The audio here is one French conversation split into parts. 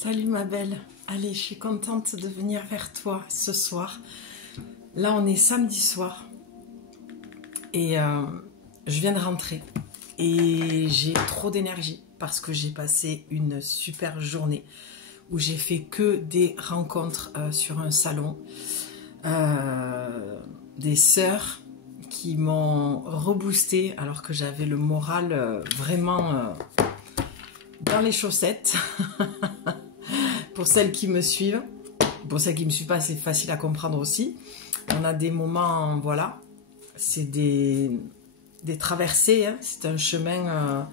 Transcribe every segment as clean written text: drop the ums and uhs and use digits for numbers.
Salut ma belle, allez, je suis contente de venir vers toi ce soir. Là, on est samedi soir et je viens de rentrer et j'ai trop d'énergie parce que j'ai passé une super journée où j'ai fait que des rencontres sur un salon, des sœurs qui m'ont reboosté alors que j'avais le moral vraiment dans les chaussettes. Pour celles qui me suivent, pour celles qui ne me suivent pas, c'est facile à comprendre aussi. On a des moments, voilà, c'est des traversées, hein. C'est un chemin,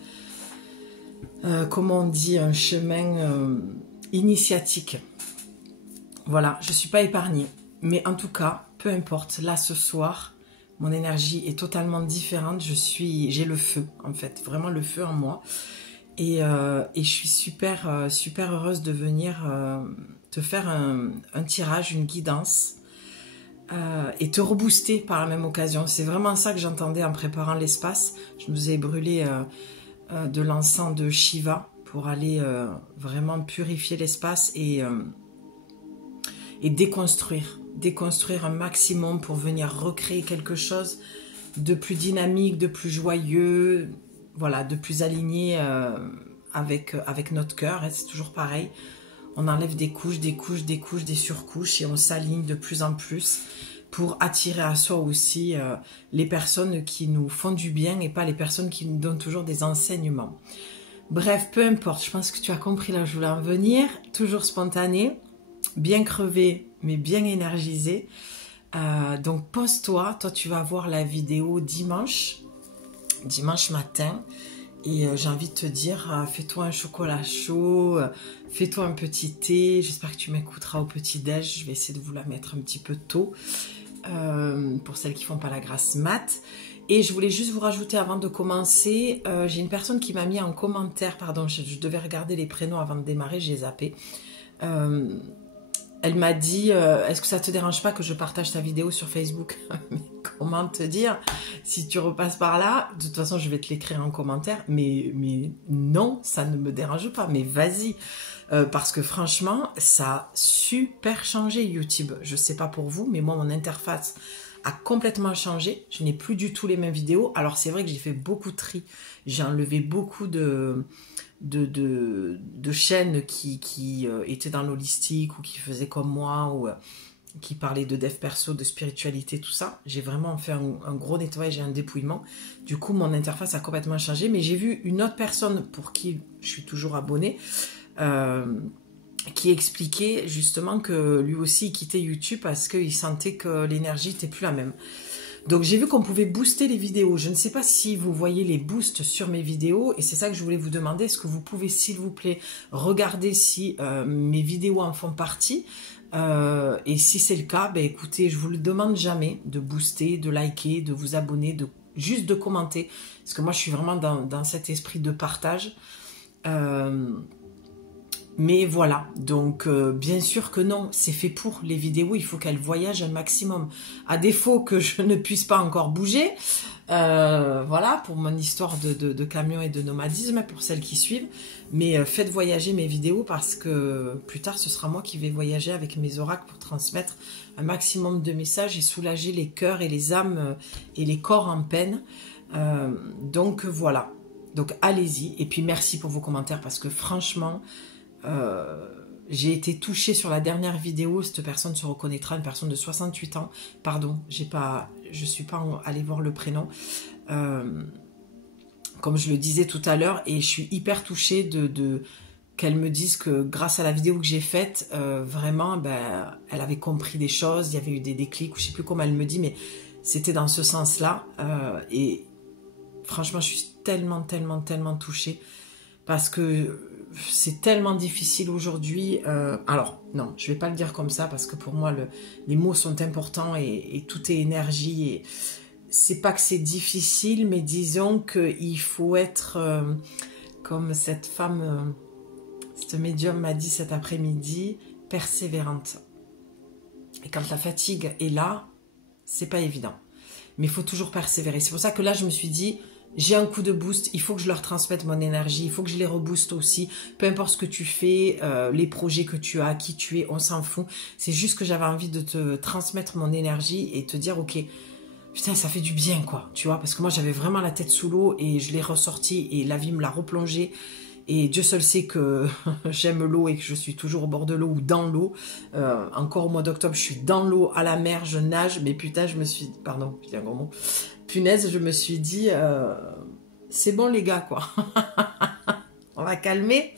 comment on dit, un chemin initiatique. Voilà, je ne suis pas épargnée. Mais en tout cas, peu importe, là ce soir, mon énergie est totalement différente. J'ai le feu, en fait, vraiment le feu en moi. Et je suis super heureuse de venir te faire un tirage, une guidance et te rebooster par la même occasion. C'est vraiment ça que j'entendais en préparant l'espace. Je nous ai brûlé de l'encens de Shiva pour aller vraiment purifier l'espace et déconstruire un maximum pour venir recréer quelque chose de plus dynamique, de plus joyeux, voilà, de plus aligné avec notre cœur. C'est toujours pareil. On enlève des couches, des surcouches et on s'aligne de plus en plus pour attirer à soi aussi les personnes qui nous font du bien et pas les personnes qui nous donnent toujours des enseignements. Bref, peu importe, je pense que tu as compris là où je voulais en venir. Toujours spontané, bien crevé, mais bien énergisé. Donc pose-toi, toi tu vas voir la vidéo dimanche matin et j'ai envie de te dire, fais-toi un chocolat chaud, fais-toi un petit thé, j'espère que tu m'écouteras au petit-déj, je vais essayer de vous la mettre un petit peu tôt pour celles qui font pas la grasse mat. Et je voulais juste vous rajouter avant de commencer, j'ai une personne qui m'a mis en commentaire, pardon, je devais regarder les prénoms avant de démarrer, j'ai zappé. Elle m'a dit, est-ce que ça te dérange pas que je partage ta vidéo sur Facebook? Mais comment te dire? Si tu repasses par là, de toute façon, je vais te l'écrire en commentaire. Mais non, ça ne me dérange pas. Mais vas-y. Parce que franchement, ça a super changé YouTube. Je sais pas pour vous, mais moi, mon interface a complètement changé. Je n'ai plus du tout les mêmes vidéos. Alors, c'est vrai que j'ai fait beaucoup de tri. J'ai enlevé beaucoup de chaînes qui étaient dans l'holistique ou qui faisaient comme moi ou qui parlaient de dev perso, de spiritualité, tout ça. J'ai vraiment fait un gros nettoyage et un dépouillement. Du coup, mon interface a complètement changé. Mais j'ai vu une autre personne pour qui je suis toujours abonnée qui expliquait justement que lui aussi il quittait YouTube parce qu'il sentait que l'énergie n'était plus la même. Donc j'ai vu qu'on pouvait booster les vidéos. Je ne sais pas si vous voyez les boosts sur mes vidéos et c'est ça que je voulais vous demander. Est-ce que vous pouvez s'il vous plaît regarder si mes vidéos en font partie et si c'est le cas, ben écoutez, je vous le demande jamais de booster, de liker, de vous abonner, juste de commenter. Parce que moi je suis vraiment dans cet esprit de partage. Mais voilà, donc bien sûr que non, c'est fait pour les vidéos, il faut qu'elles voyagent un maximum. À défaut que je ne puisse pas encore bouger, voilà, pour mon histoire de camion et de nomadisme, pour celles qui suivent. Mais faites voyager mes vidéos parce que plus tard, ce sera moi qui vais voyager avec mes oracles pour transmettre un maximum de messages et soulager les cœurs et les âmes et les corps en peine. Donc voilà, donc allez-y. Et puis merci pour vos commentaires parce que franchement... j'ai été touchée sur la dernière vidéo, cette personne se reconnaîtra, une personne de 68 ans, pardon, je suis pas allée voir le prénom, comme je le disais tout à l'heure, et je suis hyper touchée qu'elle me dise que grâce à la vidéo que j'ai faite, vraiment, ben, elle avait compris des choses, il y avait eu des déclics, ou je sais plus comment elle me dit, mais c'était dans ce sens-là, et franchement, je suis tellement touchée, parce que c'est tellement difficile aujourd'hui. Alors, non, je vais pas le dire comme ça parce que pour moi, les mots sont importants et tout est énergie. Et c'est pas que c'est difficile, mais disons qu'il faut être comme cette femme, cette médium m'a dit cet après-midi, persévérante. Et quand la fatigue est là, c'est pas évident. Mais il faut toujours persévérer. C'est pour ça que là, je me suis dit, j'ai un coup de boost, il faut que je leur transmette mon énergie, il faut que je les rebooste aussi, peu importe ce que tu fais, les projets que tu as, qui tu es, on s'en fout. C'est juste que j'avais envie de te transmettre mon énergie et te dire, ok, putain, ça fait du bien, quoi, tu vois, parce que moi, j'avais vraiment la tête sous l'eau et je l'ai ressorti et la vie me l'a replongée. Et Dieu seul sait que j'aime l'eau et que je suis toujours au bord de l'eau ou dans l'eau. Encore au mois d'octobre, je suis dans l'eau, à la mer, je nage, mais putain, je me suis... Pardon, je dis un gros mot. Punaise, je me suis dit, c'est bon les gars, quoi. On va calmer.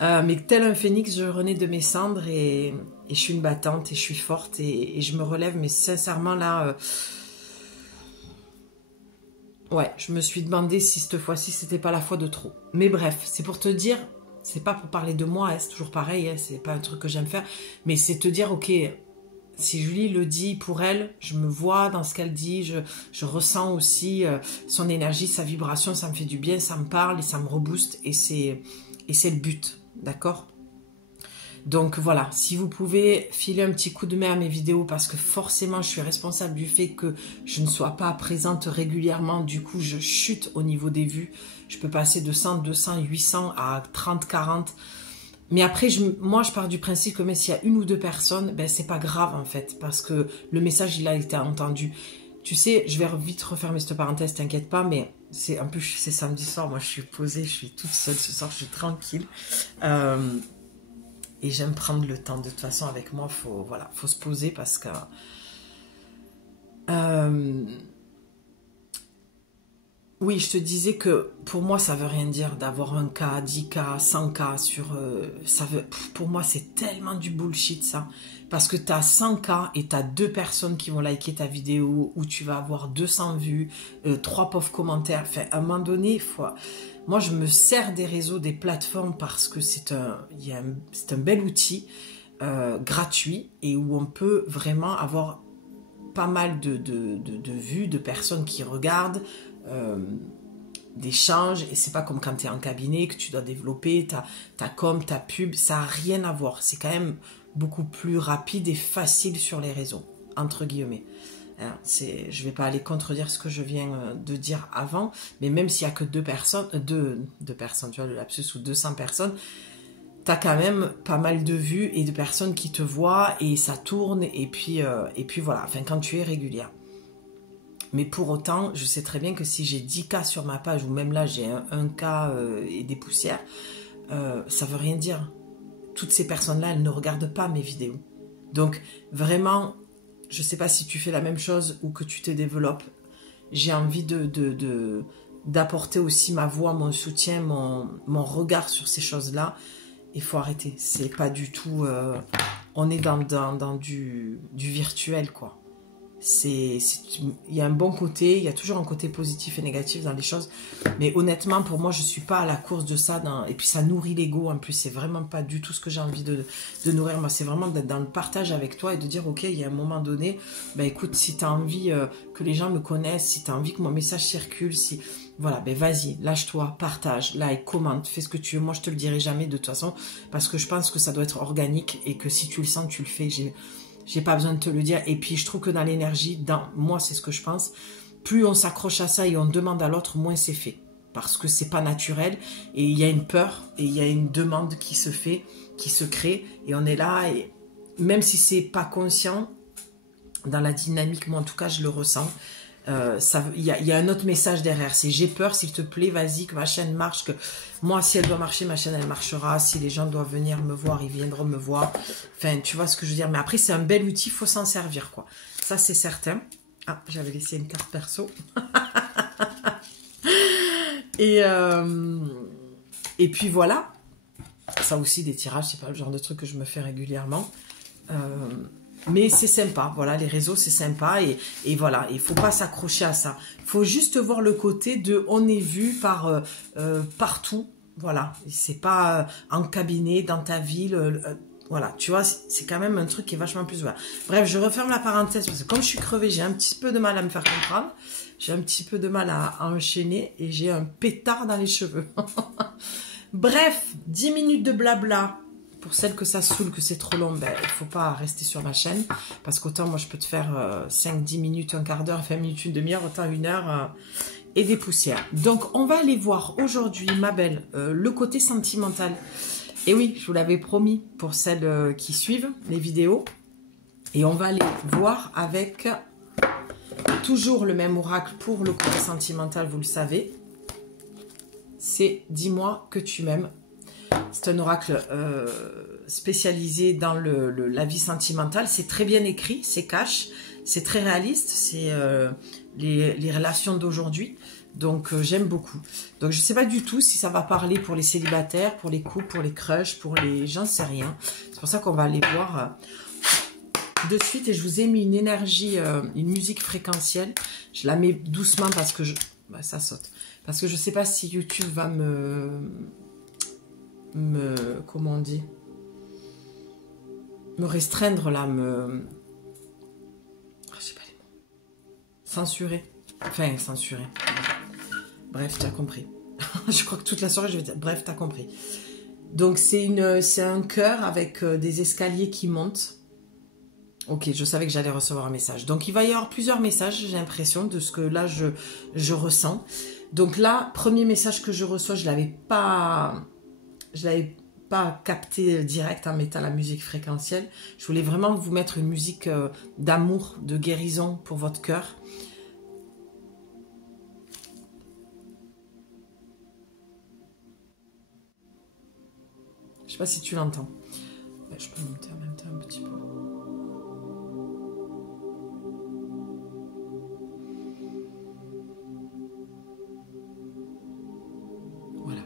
Mais tel un phénix, je renais de mes cendres et je suis une battante et je suis forte et je me relève. Mais sincèrement, là... ouais, je me suis demandé si cette fois-ci, c'était pas la fois de trop. Mais bref, c'est pour te dire, c'est pas pour parler de moi, hein, c'est toujours pareil, hein, c'est pas un truc que j'aime faire, mais c'est te dire, ok, si Julie le dit pour elle, je me vois dans ce qu'elle dit, je ressens aussi son énergie, sa vibration, ça me fait du bien, ça me parle et ça me rebooste et c'est le but, d'accord ? Donc voilà, si vous pouvez filer un petit coup de main à mes vidéos parce que forcément je suis responsable du fait que je ne sois pas présente régulièrement, du coup je chute au niveau des vues, je peux passer de 100, 200, 800 à 30, 40. Mais après, moi je pars du principe que même s'il y a une ou deux personnes, ben c'est pas grave en fait, parce que le message il a été entendu. Tu sais, je vais vite refermer cette parenthèse, t'inquiète pas, mais c'est un peu, c'est samedi soir, moi je suis posée, je suis toute seule ce soir, je suis tranquille. Et j'aime prendre le temps. De toute façon, avec moi, voilà, faut se poser parce que... oui, je te disais que pour moi, ça veut rien dire d'avoir 1K, 10K, 100K sur... pour moi, c'est tellement du bullshit, ça. Parce que tu as 100K et tu as 2 personnes qui vont liker ta vidéo, ou tu vas avoir 200 vues, 3 pauvres commentaires. Enfin, à un moment donné, moi, je me sers des réseaux, des plateformes parce que c'est un bel outil gratuit et où on peut vraiment avoir pas mal de vues, de personnes qui regardent, d'échanges. Et c'est pas comme quand tu es en cabinet que tu dois développer ta com, ta pub. Ça n'a rien à voir. C'est quand même beaucoup plus rapide et facile sur les réseaux, entre guillemets. Je vais pas aller contredire ce que je viens de dire avant, mais même s'il y a que deux personnes, tu vois, le lapsus, ou 200 personnes, t'as quand même pas mal de vues et de personnes qui te voient et ça tourne et puis voilà, enfin quand tu es régulière. Mais pour autant, je sais très bien que si j'ai 10K sur ma page, ou même là j'ai 1K et des poussières, ça veut rien dire. Toutes ces personnes-là, elles ne regardent pas mes vidéos. Donc vraiment, je ne sais pas si tu fais la même chose ou que tu te développes. J'ai envie d'apporter aussi ma voix, mon soutien, mon regard sur ces choses-là. Il faut arrêter. C'est pas du tout... on est dans du virtuel, quoi. Il y a un bon côté, il y a toujours un côté positif et négatif dans les choses, mais honnêtement pour moi je suis pas à la course de ça, et puis ça nourrit l'ego en plus, c'est vraiment pas du tout ce que j'ai envie de nourrir. Moi c'est vraiment d'être dans le partage avec toi et de dire ok, il y a un moment donné, ben écoute, si tu as envie que les gens me connaissent, si tu as envie que mon message circule, voilà, ben vas-y, lâche-toi, partage, like, commente, fais ce que tu veux. Moi je te le dirai jamais de toute façon, parce que je pense que ça doit être organique et que si tu le sens, tu le fais. J'ai pas besoin de te le dire. Et puis, je trouve que dans l'énergie, moi, c'est ce que je pense, plus on s'accroche à ça et on demande à l'autre, moins c'est fait. Parce que c'est pas naturel. Et il y a une peur et il y a une demande qui se fait, qui se crée. Et on est là. Et même si c'est pas conscient, dans la dynamique, moi, en tout cas, je le ressens. Il y a un autre message derrière, c'est j'ai peur, s'il te plaît, vas-y, que ma chaîne marche, que moi, si elle doit marcher, ma chaîne, elle marchera, si les gens doivent venir me voir, ils viendront me voir, enfin, tu vois ce que je veux dire, mais après, c'est un bel outil, il faut s'en servir, quoi, ça, c'est certain. Ah, j'avais laissé une carte perso. Et puis, voilà, ça aussi, des tirages, c'est pas le genre de truc que je me fais régulièrement, mais c'est sympa, voilà, les réseaux c'est sympa et voilà, il faut pas s'accrocher à ça. Il faut juste voir le côté de on est vu par partout, voilà. C'est pas en cabinet, dans ta ville, voilà, tu vois, c'est quand même un truc qui est vachement plus voilà. Bref, je referme la parenthèse parce que comme je suis crevée, j'ai un petit peu de mal à me faire comprendre, j'ai un petit peu de mal à enchaîner et j'ai un pétard dans les cheveux. Bref, 10 minutes de blabla. Pour celles que ça saoule, que c'est trop long, ben, il ne faut pas rester sur ma chaîne. Parce qu'autant, moi, je peux te faire 5-10 minutes, un quart d'heure, 20 minutes, une demi-heure, autant une heure. et des poussières. Donc, on va aller voir aujourd'hui, ma belle, le côté sentimental. Et oui, je vous l'avais promis pour celles qui suivent les vidéos. Et on va aller voir avec toujours le même oracle pour le côté sentimental, vous le savez. C'est « Dis-moi que tu m'aimes ». C'est un oracle spécialisé dans la vie sentimentale. C'est très bien écrit, c'est cash, c'est très réaliste, c'est les relations d'aujourd'hui. Donc, j'aime beaucoup. Donc, je ne sais pas du tout si ça va parler pour les célibataires, pour les couples, pour les crushs, pour les... J'en sais rien. C'est pour ça qu'on va aller voir de suite. Et je vous ai mis une énergie, une musique fréquentielle. Je la mets doucement parce que je... Bah, ça saute. Parce que je ne sais pas si YouTube va comment on dit, me restreindre là, je sais pas les mots, censurer, enfin censurer, bref, tu as compris. Je crois que toute la soirée je vais dire bref, tu as compris. Donc c'est un cœur avec des escaliers qui montent. Ok, je savais que j'allais recevoir un message. Donc il va y avoir plusieurs messages, j'ai l'impression, de ce que là je ressens. Donc là, premier message que je reçois, je l'avais pas capté direct en mettant la musique fréquentielle. Je voulais vraiment vous mettre une musique d'amour, de guérison pour votre cœur. Je sais pas si tu l'entends. Je peux monter en même temps un petit peu. Voilà.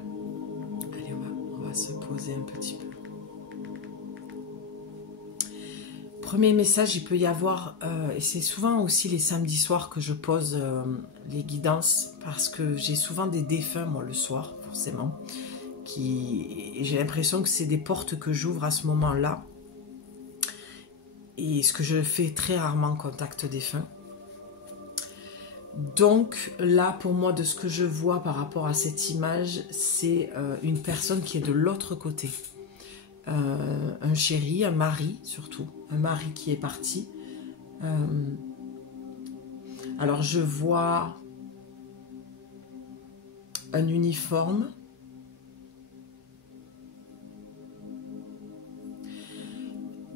Allez, on va se poser un petit peu. Premier message, il peut y avoir, et c'est souvent aussi les samedis soirs que je pose les guidances, parce que j'ai souvent des défunts, moi, le soir, forcément, et j'ai l'impression que c'est des portes que j'ouvre à ce moment-là, et ce que je fais très rarement, contact défunt. Donc là, pour moi, de ce que je vois par rapport à cette image, c'est une personne qui est de l'autre côté. Un chéri, un mari surtout, un mari qui est parti. Alors je vois un uniforme.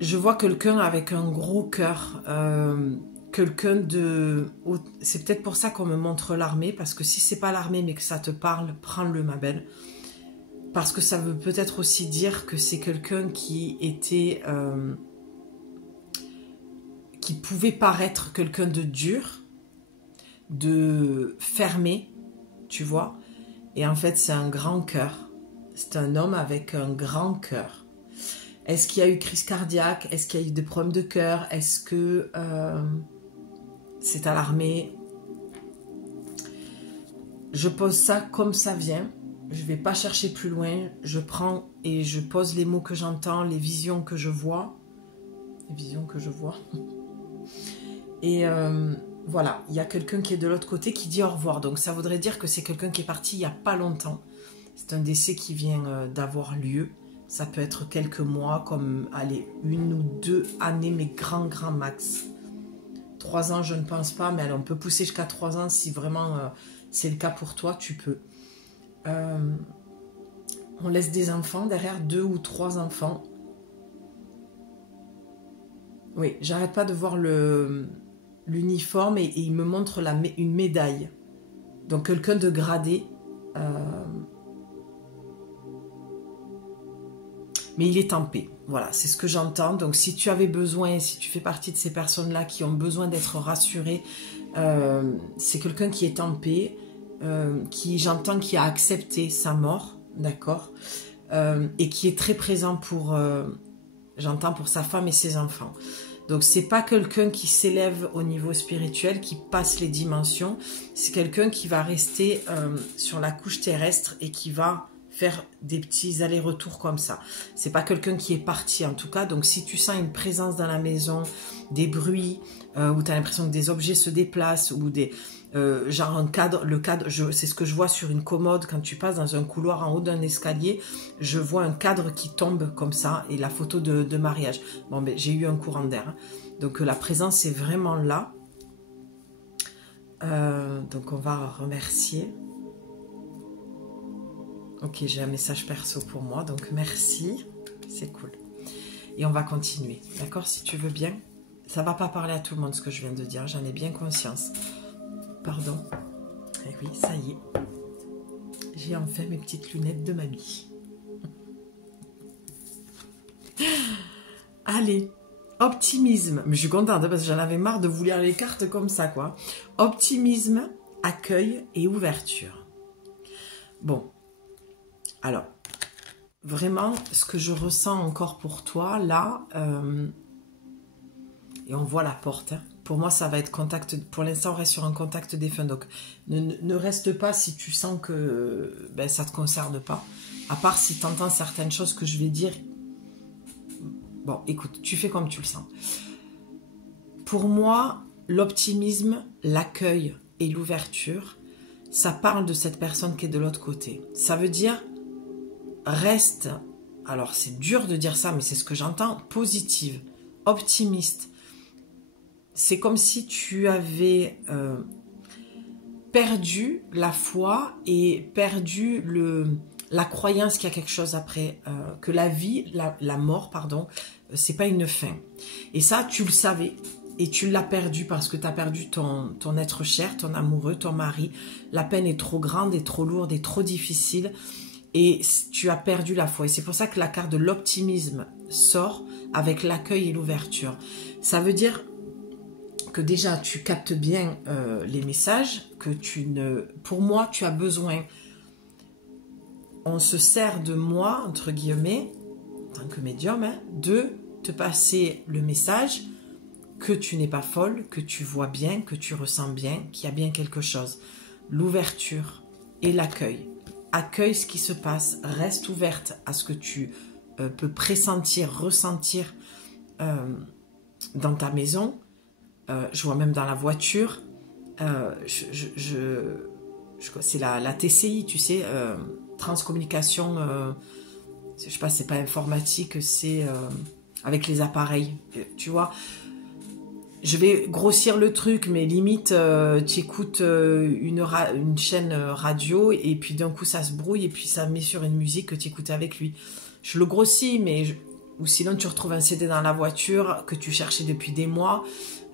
Je vois quelqu'un avec un gros cœur, quelqu'un de... C'est peut-être pour ça qu'on me montre l'armée, parce que si c'est pas l'armée mais que ça te parle, prends-le ma belle. Parce que ça veut peut-être aussi dire que c'est quelqu'un qui était... qui pouvait paraître quelqu'un de dur, de fermé, tu vois. Et en fait, c'est un grand cœur. C'est un homme avec un grand cœur. Est-ce qu'il y a eu crise cardiaque? Est-ce qu'il y a eu des problèmes de cœur? Est-ce que c'est à l'armée? Je pose ça comme ça vient. Je ne vais pas chercher plus loin. Je prends et je pose les mots que j'entends, les visions que je vois. Les visions que je vois. Et voilà, il y a quelqu'un qui est de l'autre côté qui dit au revoir. Donc ça voudrait dire que c'est quelqu'un qui est parti il n'y a pas longtemps. C'est un décès qui vient d'avoir lieu. Ça peut être quelques mois, comme allez, 1 ou 2 années, mais grand max. 3 ans, je ne pense pas, mais allez, on peut pousser jusqu'à 3 ans si vraiment c'est le cas pour toi, tu peux. On laisse des enfants derrière, 2 ou 3 enfants. Oui, j'arrête pas de voir l'uniforme et il me montre une médaille. Donc quelqu'un de gradé. Mais il est en paix. Voilà, c'est ce que j'entends. Donc si tu avais besoin, si tu fais partie de ces personnes-là qui ont besoin d'être rassurées, c'est quelqu'un qui est en paix, j'entends qui a accepté sa mort, d'accord, et qui est très présent pour, j'entends, pour sa femme et ses enfants. Donc c'est pas quelqu'un qui s'élève au niveau spirituel, qui passe les dimensions, c'est quelqu'un qui va rester sur la couche terrestre et qui va faire des petits allers-retours comme ça. C'est pas quelqu'un qui est parti en tout cas. Donc si tu sens une présence dans la maison, des bruits, où tu as l'impression que des objets se déplacent, ou des genre un cadre, c'est ce que je vois sur une commode quand tu passes dans un couloir en haut d'un escalier, je vois un cadre qui tombe comme ça et la photo de mariage. Bon, ben j'ai eu un courant d'air. Hein. Donc la présence est vraiment là. Donc on va remercier. Ok, j'ai un message perso pour moi, donc merci, c'est cool. Et on va continuer, d'accord, si tu veux bien. Ça va pas parler à tout le monde ce que je viens de dire, j'en ai bien conscience. Pardon. Et oui, ça y est. J'ai enfin mes petites lunettes de mamie. Allez, optimisme. Mais je suis contente parce que j'en avais marre de vous lire les cartes comme ça, quoi. Optimisme, accueil et ouverture. Bon. Alors, vraiment, ce que je ressens encore pour toi, là, et on voit la porte, hein. Pour moi, ça va être contact, pour l'instant, on reste sur un contact défunt, donc ne reste pas si tu sens que ben, ça ne te concerne pas, à part si tu entends certaines choses que je vais dire. Bon, écoute, tu fais comme tu le sens. Pour moi, l'optimisme, l'accueil et l'ouverture, ça parle de cette personne qui est de l'autre côté. Ça veut dire, reste, alors c'est dur de dire ça, mais c'est ce que j'entends, positive, optimiste. C'est comme si tu avais perdu la foi et perdu la croyance qu'il y a quelque chose après, que la vie, la mort, pardon, c'est pas une fin. Et ça, tu le savais et tu l'as perdu parce que tu as perdu ton être cher, ton amoureux, ton mari. La peine est trop grande et trop lourde et trop difficile et tu as perdu la foi. Et c'est pour ça que la carte de l'optimisme sort avec l'accueil et l'ouverture. Ça veut dire que déjà tu captes bien les messages, que pour moi tu as besoin, on se sert de moi, entre guillemets, en tant que médium, hein, de te passer le message que tu n'es pas folle, que tu vois bien, que tu ressens bien, qu'il y a bien quelque chose. L'ouverture et l'accueil. Accueille ce qui se passe, reste ouverte à ce que tu peux pressentir, ressentir dans ta maison. Je vois même dans la voiture, c'est la TCI, tu sais, transcommunication, je sais pas, c'est pas informatique, c'est avec les appareils, tu vois. Je vais grossir le truc, mais limite, tu écoutes une chaîne radio et puis d'un coup ça se brouille et puis ça met sur une musique que tu écoutes avec lui. Je le grossis, mais ou sinon tu retrouves un CD dans la voiture que tu cherchais depuis des mois,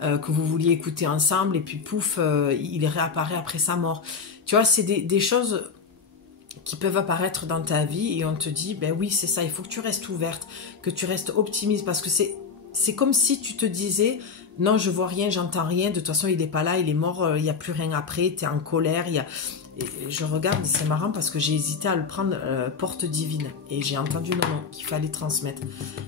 que vous vouliez écouter ensemble et puis pouf, il réapparaît après sa mort. Tu vois, c'est des choses qui peuvent apparaître dans ta vie et on te dit, ben oui, c'est ça, il faut que tu restes ouverte, que tu restes optimiste parce que c'est comme si tu te disais, non, je vois rien, j'entends rien, de toute façon, il n'est pas là, il est mort, il n'y a plus rien après, tu es en colère, Et je regarde, c'est marrant parce que j'ai hésité à le prendre porte divine et j'ai entendu le nom qu'il fallait transmettre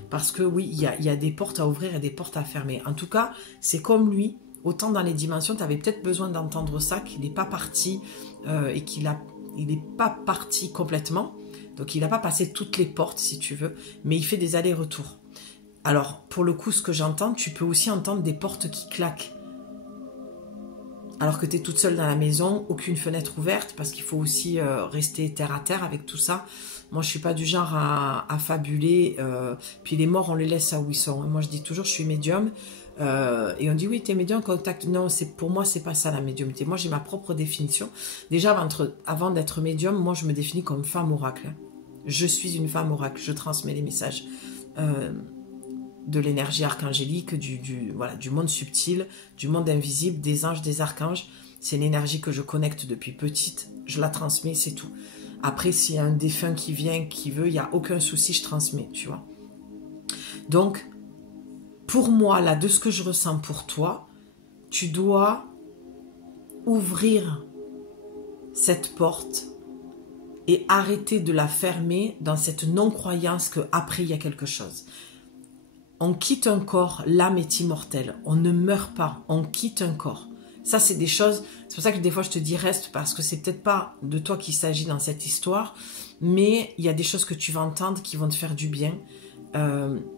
parce que oui, il y a des portes à ouvrir et des portes à fermer. En tout cas, c'est comme lui, autant dans les dimensions, tu avais peut-être besoin d'entendre ça, qu'il n'est pas parti et il n'est pas parti complètement, donc il n'a pas passé toutes les portes si tu veux, mais il fait des allers-retours. Alors pour le coup, ce que j'entends, tu peux aussi entendre des portes qui claquent. Alors que tu es toute seule dans la maison, aucune fenêtre ouverte, parce qu'il faut aussi rester terre à terre avec tout ça. Moi, je suis pas du genre à fabuler. Puis les morts, on les laisse à où ils sont. Moi, je dis toujours, je suis médium. Et on dit, oui, tu es médium, contact. Non, pour moi, c'est pas ça la médiumnité. Moi, j'ai ma propre définition. Déjà, avant d'être médium, moi, je me définis comme femme oracle. Je suis une femme oracle. Je transmets les messages de l'énergie archangélique, du monde subtil, du monde invisible, des anges, des archanges. C'est l'énergie que je connecte depuis petite, je la transmets, c'est tout. Après, s'il y a un défunt qui vient, qui veut, il n'y a aucun souci, je transmets, tu vois. Donc, pour moi, là, de ce que je ressens pour toi, tu dois ouvrir cette porte et arrêter de la fermer dans cette non-croyance qu'après, il y a quelque chose. On quitte un corps, l'âme est immortelle. On ne meurt pas, on quitte un corps. Ça, c'est des choses... C'est pour ça que des fois, je te dis reste, parce que c'est peut-être pas de toi qu'il s'agit dans cette histoire, mais il y a des choses que tu vas entendre qui vont te faire du bien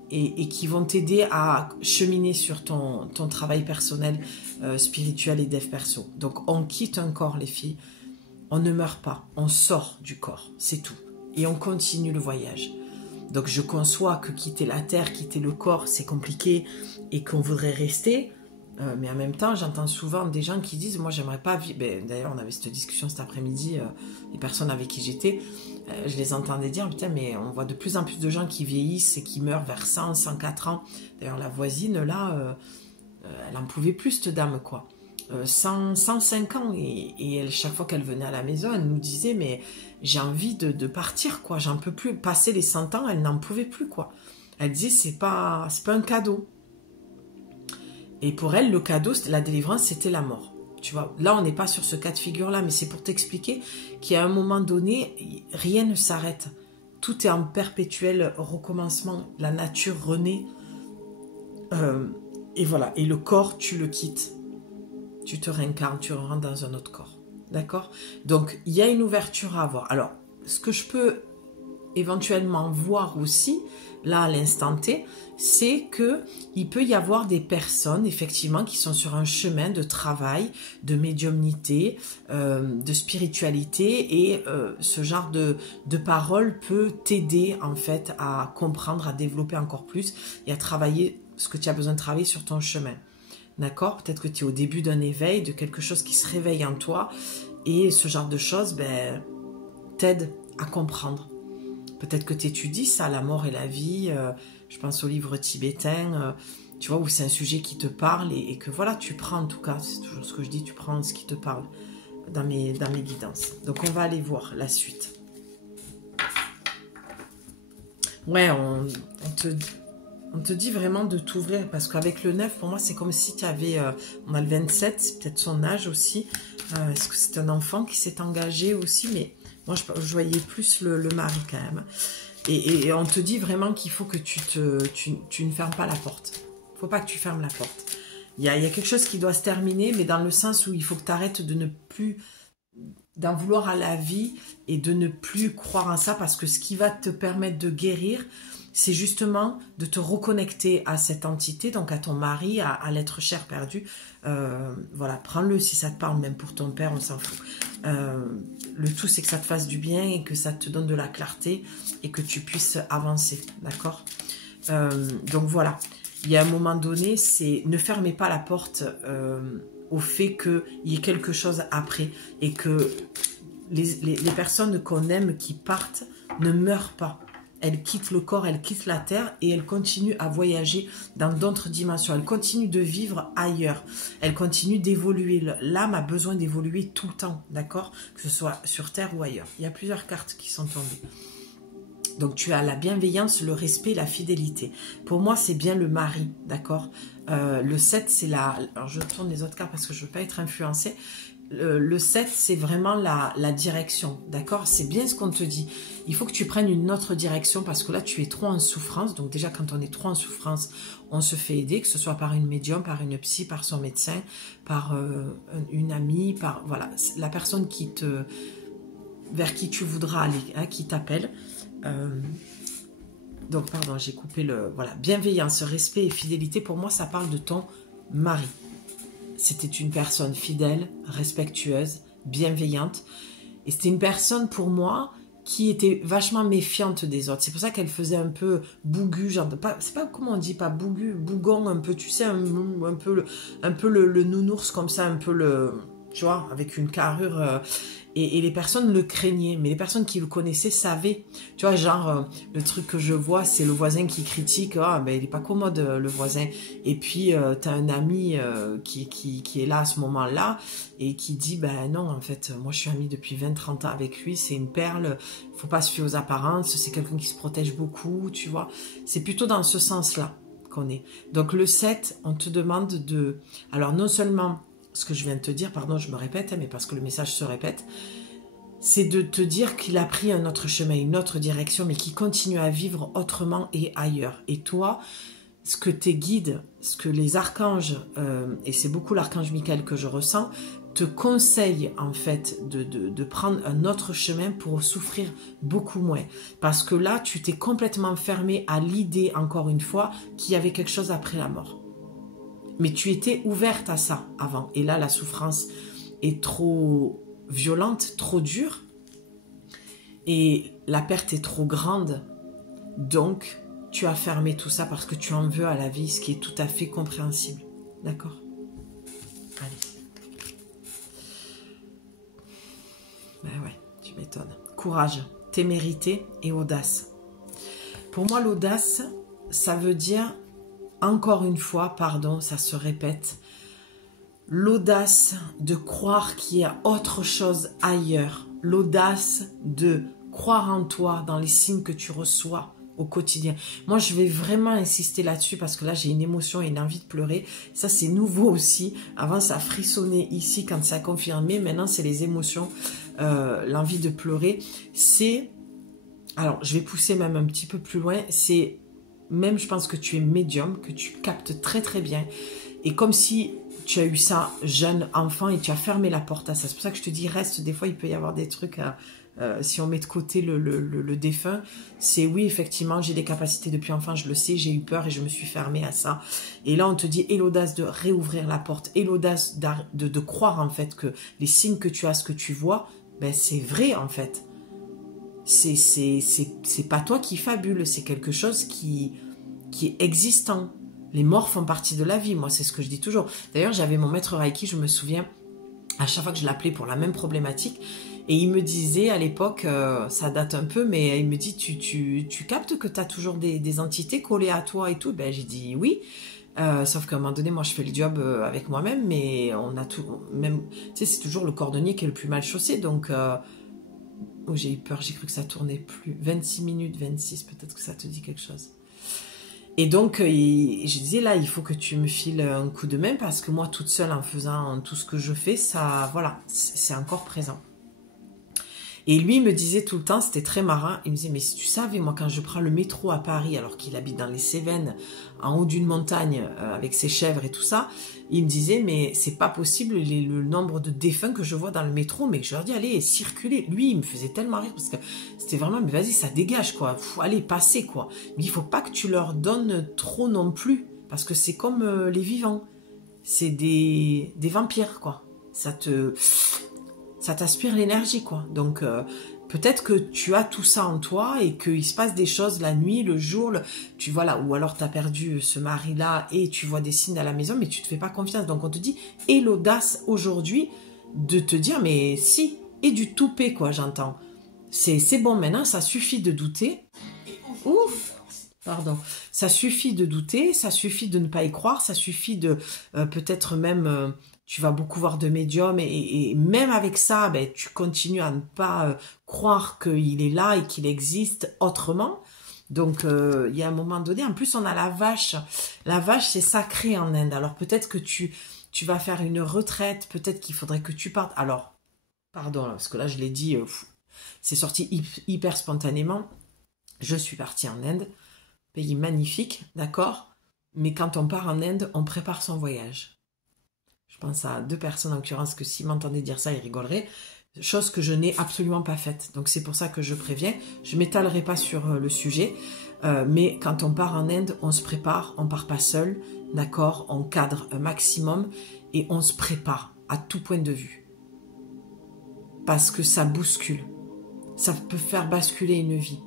et qui vont t'aider à cheminer sur ton travail personnel, spirituel et dev perso. Donc, on quitte un corps, les filles. On ne meurt pas, on sort du corps, c'est tout. Et on continue le voyage. Donc je conçois que quitter la terre, quitter le corps, c'est compliqué et qu'on voudrait rester. Mais en même temps, j'entends souvent des gens qui disent, moi j'aimerais pas vivre. Ben, d'ailleurs, on avait cette discussion cet après-midi, les personnes avec qui j'étais, je les entendais dire, putain, mais on voit de plus en plus de gens qui vieillissent et qui meurent vers 100, 104 ans. D'ailleurs, la voisine, là, elle en pouvait plus, cette dame, quoi. 105 ans, et elle, chaque fois qu'elle venait à la maison, elle nous disait, mais j'ai envie de partir, quoi, j'en peux plus. Passer les 100 ans, elle n'en pouvait plus, quoi. Elle disait, c'est pas un cadeau. Et pour elle, le cadeau, la délivrance, c'était la mort. Tu vois, là, on n'est pas sur ce cas de figure-là, mais c'est pour t'expliquer qu'à un moment donné, rien ne s'arrête. Tout est en perpétuel recommencement. La nature renaît. Et voilà. Et le corps, tu le quittes. Tu te réincarnes, tu rentres dans un autre corps. D'accord? Donc, il y a une ouverture à avoir. Alors, ce que je peux éventuellement voir aussi, là, à l'instant T, c'est qu'il peut y avoir des personnes, effectivement, qui sont sur un chemin de travail, de médiumnité, de spiritualité, et ce genre de parole peut t'aider, en fait, à comprendre, à développer encore plus, et à travailler ce que tu as besoin de travailler sur ton chemin. D'accord? Peut-être que tu es au début d'un éveil, de quelque chose qui se réveille en toi, et ce genre de choses, ben, t'aide à comprendre. Peut-être que tu étudies ça, la mort et la vie, je pense aux livres tibétains, tu vois, où c'est un sujet qui te parle, et que voilà, tu prends, en tout cas, c'est toujours ce que je dis, tu prends ce qui te parle dans mes guidances. Donc on va aller voir la suite. Ouais, on te dit vraiment de t'ouvrir, parce qu'avec le 9, pour moi, c'est comme si tu avais... on a le 27, c'est peut-être son âge aussi. Est-ce que c'est un enfant qui s'est engagé aussi? Mais moi, je voyais plus le mari quand même. Et on te dit vraiment qu'il faut que tu ne fermes pas la porte. Il ne faut pas que tu fermes la porte. Il y a quelque chose qui doit se terminer, mais dans le sens où il faut que tu arrêtes de ne plus... d'en vouloir à la vie et de ne plus croire en ça, parce que ce qui va te permettre de guérir, c'est justement de te reconnecter à cette entité, donc à ton mari, à l'être cher perdu. Voilà, prends-le si ça te parle, même pour ton père, on s'en fout. Le tout, c'est que ça te fasse du bien et que ça te donne de la clarté et que tu puisses avancer, d'accord? Donc voilà, il y a un moment donné, c'est ne fermez pas la porte au fait qu'il y ait quelque chose après, et que les personnes qu'on aime qui partent ne meurent pas. Elles quittent le corps, elles quittent la terre, et elles continuent à voyager dans d'autres dimensions. Elles continuent de vivre ailleurs. Elles continuent d'évoluer. L'âme a besoin d'évoluer tout le temps, d'accord? Que ce soit sur terre ou ailleurs. Il y a plusieurs cartes qui sont tombées. Donc tu as la bienveillance, le respect, la fidélité. Pour moi, c'est bien le mari, d'accord? Le 7, c'est la... Alors je tourne les autres cartes parce que je ne veux pas être influencée. Le 7, c'est vraiment la direction, d'accord? C'est bien ce qu'on te dit. Il faut que tu prennes une autre direction, parce que là, tu es trop en souffrance. Donc déjà, quand on est trop en souffrance, on se fait aider, que ce soit par une médium, par une psy, par son médecin, par une amie, par voilà, la personne vers qui tu voudras aller, hein, qui t'appelle. Donc, pardon, j'ai coupé le... Voilà, bienveillance, respect et fidélité, pour moi, ça parle de ton mari. C'était une personne fidèle, respectueuse, bienveillante. Et c'était une personne, pour moi, qui était vachement méfiante des autres. C'est pour ça qu'elle faisait un peu bougu, genre... C'est pas comment on dit, pas bougu, bougon, un peu, tu sais, un peu le nounours comme ça, un peu le... Tu vois, avec une carrure... Et les personnes le craignaient, mais les personnes qui le connaissaient savaient. Tu vois, genre, le truc que je vois, c'est le voisin qui critique, ah, ben, il est pas commode, le voisin. Et puis, tu as un ami qui est là à ce moment-là, et qui dit, ben non, en fait, moi je suis amie depuis 20-30 ans avec lui, c'est une perle, faut pas se fier aux apparences, c'est quelqu'un qui se protège beaucoup, tu vois. C'est plutôt dans ce sens-là qu'on est. Donc le 7, on te demande de... Alors non seulement... ce que je viens de te dire, pardon, je me répète, mais parce que le message se répète, c'est de te dire qu'il a pris un autre chemin, une autre direction, mais qu'il continue à vivre autrement et ailleurs. Et toi, ce que tes guides, ce que les archanges, et c'est beaucoup l'archange Michael que je ressens, te conseillent en fait de prendre un autre chemin pour souffrir beaucoup moins. Parce que là, tu t'es complètement fermé à l'idée, encore une fois, qu'il y avait quelque chose après la mort. Mais tu étais ouverte à ça avant. Et là, la souffrance est trop violente, trop dure. Et la perte est trop grande. Donc, tu as fermé tout ça parce que tu en veux à la vie, ce qui est tout à fait compréhensible. D'accord? Allez. Ben ouais, tu m'étonnes. Courage, témérité et audace. Pour moi, l'audace, ça veut dire, encore une fois, pardon, ça se répète, l'audace de croire qu'il y a autre chose ailleurs. L'audace de croire en toi, dans les signes que tu reçois au quotidien. Moi, je vais vraiment insister là-dessus parce que là, j'ai une émotion et une envie de pleurer. Ça, c'est nouveau aussi. Avant, ça frissonnait ici quand ça a confirmé. Maintenant, c'est les émotions, l'envie de pleurer. C'est, alors, je vais pousser même un petit peu plus loin. C'est même, je pense que tu es médium, que tu captes très très bien. Et comme si tu as eu ça jeune enfant et tu as fermé la porte à ça. C'est pour ça que je te dis, reste, des fois, il peut y avoir des trucs... si on met de côté le défunt, c'est oui, effectivement, j'ai des capacités depuis enfant, je le sais, j'ai eu peur et je me suis fermée à ça. Et là, on te dit, et l'audace de réouvrir la porte, et l'audace de croire, en fait, que les signes que tu as, ce que tu vois, ben, c'est vrai, en fait. C'est pas toi qui fabule, c'est quelque chose qui est existant. Les morts font partie de la vie, moi, c'est ce que je dis toujours. D'ailleurs, j'avais mon maître Reiki, je me souviens, à chaque fois que je l'appelais pour la même problématique, et il me disait à l'époque, ça date un peu, mais il me dit, tu captes que tu as toujours des entités collées à toi et tout? Ben, j'ai dit oui, sauf qu'à un moment donné, moi je fais le job avec moi-même, mais on a tout, même, tu sais, c'est toujours le cordonnier qui est le plus mal chaussé, donc oh, j'ai eu peur, j'ai cru que ça tournait plus. 26 minutes, 26, peut-être que ça te dit quelque chose. Et donc, je disais, là, il faut que tu me files un coup de main, parce que moi, toute seule, en faisant tout ce que je fais, ça, voilà, c'est encore présent. Et lui, il me disait tout le temps, c'était très marrant, il me disait, mais si tu savais, moi, quand je prends le métro à Paris, alors qu'il habite dans les Cévennes, en haut d'une montagne, avec ses chèvres et tout ça, il me disait, mais c'est pas possible, le nombre de défunts que je vois dans le métro, mais que je leur dis, allez, circulez. Lui, il me faisait tellement rire, parce que c'était vraiment, mais vas-y, ça dégage, quoi, allez, passez, quoi. Mais il faut pas que tu leur donnes trop non plus, parce que c'est comme les vivants, c'est des vampires, quoi. Ça t'aspire l'énergie, quoi. Donc, peut-être que tu as tout ça en toi et qu'il se passe des choses la nuit, le jour, tu vois là, ou alors tu as perdu ce mari-là et tu vois des signes à la maison, mais tu te fais pas confiance. Donc, on te dit, et l'audace aujourd'hui de te dire, mais si, et du toupet, quoi, j'entends. C'est bon maintenant, ça suffit de douter. Ouf! Pardon. Ça suffit de douter, ça suffit de ne pas y croire, ça suffit de peut-être même... tu vas beaucoup voir de médiums et même avec ça, ben, tu continues à ne pas croire qu'il est là et qu'il existe autrement. Donc, il y a un moment donné, en plus, on a la vache. La vache, c'est sacré en Inde. Alors, peut-être que tu vas faire une retraite, peut-être qu'il faudrait que tu partes. Alors, pardon, parce que là, je l'ai dit, c'est sorti hyper spontanément. Je suis partie en Inde, pays magnifique, d'accord? Mais quand on part en Inde, on prépare son voyage. Je pense à 2 personnes en l'occurrence que s'ils m'entendaient dire ça, ils rigoleraient. Chose que je n'ai absolument pas faite. Donc c'est pour ça que je préviens. Je ne m'étalerai pas sur le sujet. Mais quand on part en Inde, on se prépare. On ne part pas seul. D'accord? On cadre un maximum. Et on se prépare à tout point de vue. Parce que ça bouscule. Ça peut faire basculer une vie.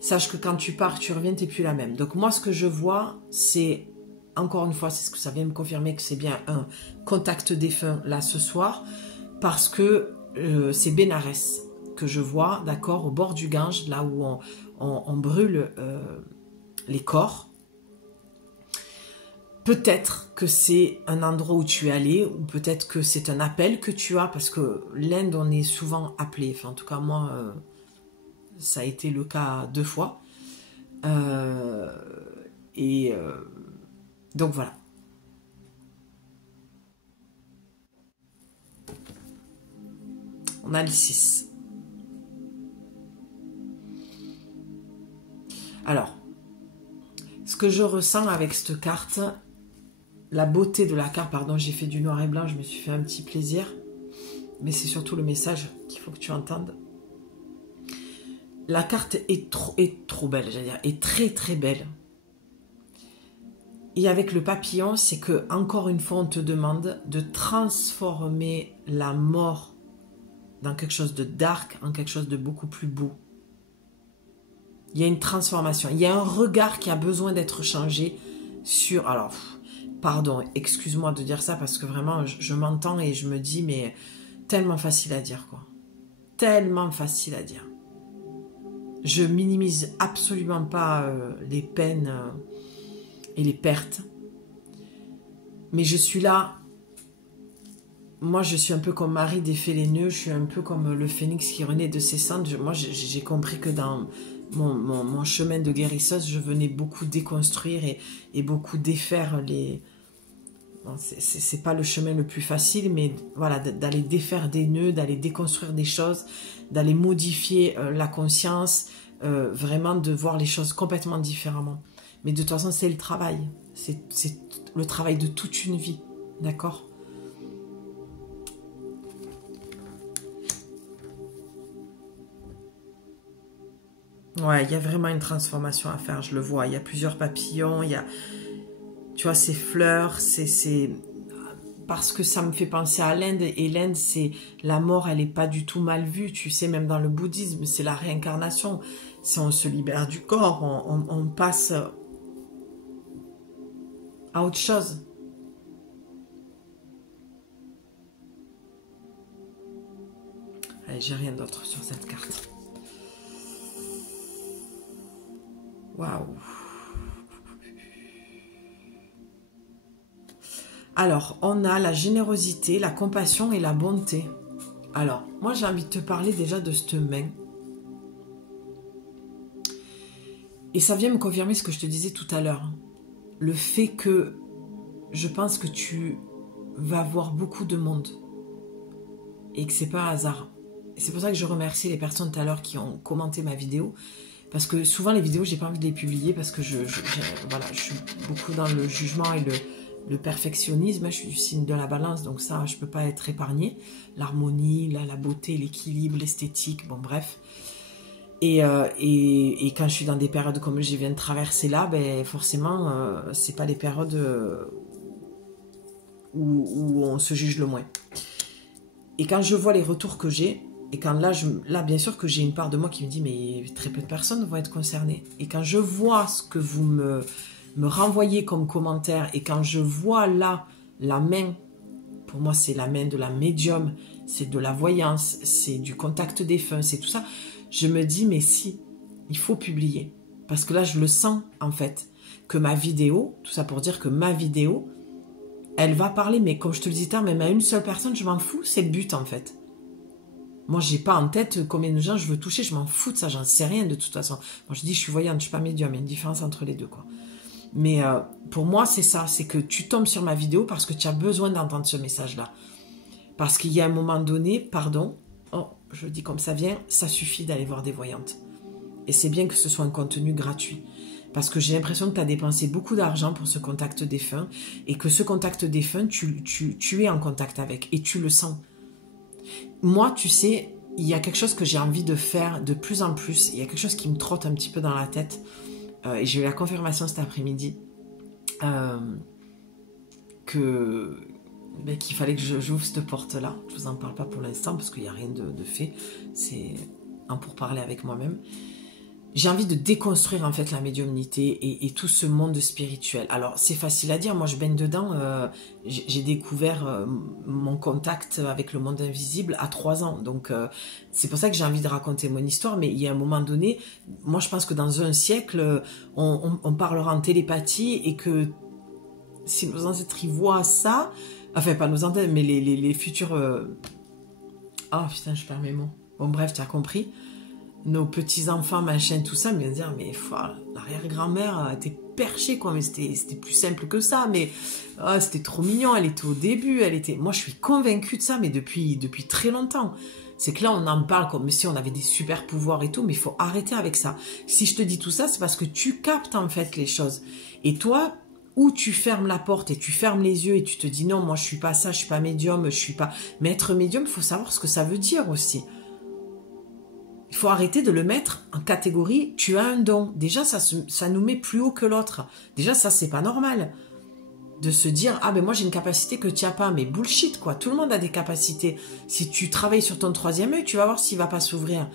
Sache que quand tu pars, tu reviens, tu n'es plus la même. Donc moi, ce que je vois, c'est... Encore une fois, c'est ce que ça vient me confirmer que c'est bien un contact défunt là ce soir, parce que c'est Bénarès que je vois, d'accord, au bord du Gange, là où on brûle les corps. Peut-être que c'est un endroit où tu es allé, ou peut-être que c'est un appel que tu as, parce que l'Inde, on est souvent appelé. Enfin, en tout cas, moi, ça a été le cas 2 fois. Donc voilà. On a le 6. Alors, ce que je ressens avec cette carte, la beauté de la carte, pardon, j'ai fait du noir et blanc, je me suis fait un petit plaisir, mais c'est surtout le message qu'il faut que tu entendes. La carte est trop belle, j'allais dire, est très très belle. Et avec le papillon, c'est que, encore une fois, on te demande de transformer la mort dans quelque chose de dark, en quelque chose de beaucoup plus beau. Il y a une transformation, il y a un regard qui a besoin d'être changé sur... Alors, pardon, excuse-moi de dire ça parce que vraiment, je m'entends et je me dis, mais tellement facile à dire, quoi. Tellement facile à dire. Je minimise absolument pas les peines et les pertes. Mais je suis là. Moi, je suis un peu comme Marie défait les nœuds. Je suis un peu comme le phénix qui renaît de ses cendres. Moi, j'ai compris que dans mon chemin de guérisseuse, je venais beaucoup déconstruire et beaucoup défaire les... Bon, c'est pas le chemin le plus facile, mais voilà, d'aller défaire des nœuds, d'aller déconstruire des choses, d'aller modifier la conscience, vraiment de voir les choses complètement différemment. Mais de toute façon, c'est le travail. C'est le travail de toute une vie. D'accord ? Ouais, il y a vraiment une transformation à faire, je le vois. Il y a plusieurs papillons, il y a... Tu vois, ces fleurs, c'est... Parce que ça me fait penser à l'Inde. Et l'Inde, c'est... La mort, elle n'est pas du tout mal vue. Tu sais, même dans le bouddhisme, c'est la réincarnation. Si on se libère du corps, on passe à autre chose. Allez, j'ai rien d'autre sur cette carte. Waouh. Alors, on a la générosité, la compassion et la bonté. Alors, moi, j'ai envie de te parler déjà de cette main. Et ça vient me confirmer ce que je te disais tout à l'heure. Le fait que je pense que tu vas voir beaucoup de monde. Et que c'est pas un hasard. Et c'est pour ça que je remercie les personnes tout à l'heure qui ont commenté ma vidéo. Parce que souvent, les vidéos, j'ai pas envie de les publier parce que voilà, je suis beaucoup dans le jugement et le perfectionnisme. Je suis du signe de la balance, donc ça, je peux pas être épargnée. L'harmonie, la beauté, l'équilibre, l'esthétique, bon bref. Et quand je suis dans des périodes comme je viens de traverser là, ben forcément, c'est pas les périodes où on se juge le moins. Et quand je vois les retours que j'ai, et quand là, bien sûr que j'ai une part de moi qui me dit, mais très peu de personnes vont être concernées. Et quand je vois ce que vous me renvoyez comme commentaire, et quand je vois là la main, pour moi c'est la main de la médium, c'est de la voyance, c'est du contact défunt, c'est tout ça, je me dis, mais si, il faut publier. Parce que là, je le sens, en fait, que ma vidéo, tout ça pour dire que ma vidéo, elle va parler, mais comme je te le disais tard, même à une seule personne, je m'en fous, c'est le but, en fait. Moi, j'ai pas en tête combien de gens je veux toucher, je m'en fous de ça, j'en sais rien de toute façon. Moi, je dis, je suis voyante, je suis pas médium, il y a une différence entre les deux, quoi. Mais pour moi, c'est ça, c'est que tu tombes sur ma vidéo parce que tu as besoin d'entendre ce message-là. Parce qu'il y a un moment donné, pardon, oh, je dis comme ça vient, ça suffit d'aller voir des voyantes. Et c'est bien que ce soit un contenu gratuit. Parce que j'ai l'impression que tu as dépensé beaucoup d'argent pour ce contact défunt et que ce contact défunt, tu es en contact avec et tu le sens. Moi, tu sais, il y a quelque chose que j'ai envie de faire de plus en plus. Il y a quelque chose qui me trotte un petit peu dans la tête. Et j'ai eu la confirmation cet après-midi qu'il fallait que j'ouvre cette porte-là. Je ne vous en parle pas pour l'instant parce qu'il n'y a rien de fait. C'est un pourparler avec moi-même. J'ai envie de déconstruire en fait la médiumnité et tout ce monde spirituel. Alors c'est facile à dire, moi je baigne dedans, j'ai découvert mon contact avec le monde invisible à 3 ans. Donc c'est pour ça que j'ai envie de raconter mon histoire, mais il y a un moment donné, moi je pense que dans un siècle, on parlera en télépathie et que si nos ancêtres y voient ça, enfin pas nos ancêtres, mais les futurs... Ah putain, je perds mes mots. Bon bref, tu as compris. Nos petits-enfants, machin, tout ça, mais dire, mais l'arrière-grand-mère était perchée, quoi, mais c'était plus simple que ça, mais c'était trop mignon, elle était au début, moi je suis convaincue de ça, mais depuis très longtemps. C'est que là, on en parle comme si on avait des super pouvoirs et tout, mais il faut arrêter avec ça. Si je te dis tout ça, c'est parce que tu captes en fait les choses. Et toi, ou tu fermes la porte et tu fermes les yeux et tu te dis non, moi je suis pas ça, je suis pas médium, je suis pas... Mais être médium, il faut savoir ce que ça veut dire aussi. Il faut arrêter de le mettre en catégorie « tu as un don ». Déjà, ça nous met plus haut que l'autre. Déjà, ça, c'est pas normal. De se dire « ah, ben moi, j'ai une capacité que tu n'as pas ». Mais bullshit, quoi. Tout le monde a des capacités. Si tu travailles sur ton 3e œil, tu vas voir s'il ne va pas s'ouvrir.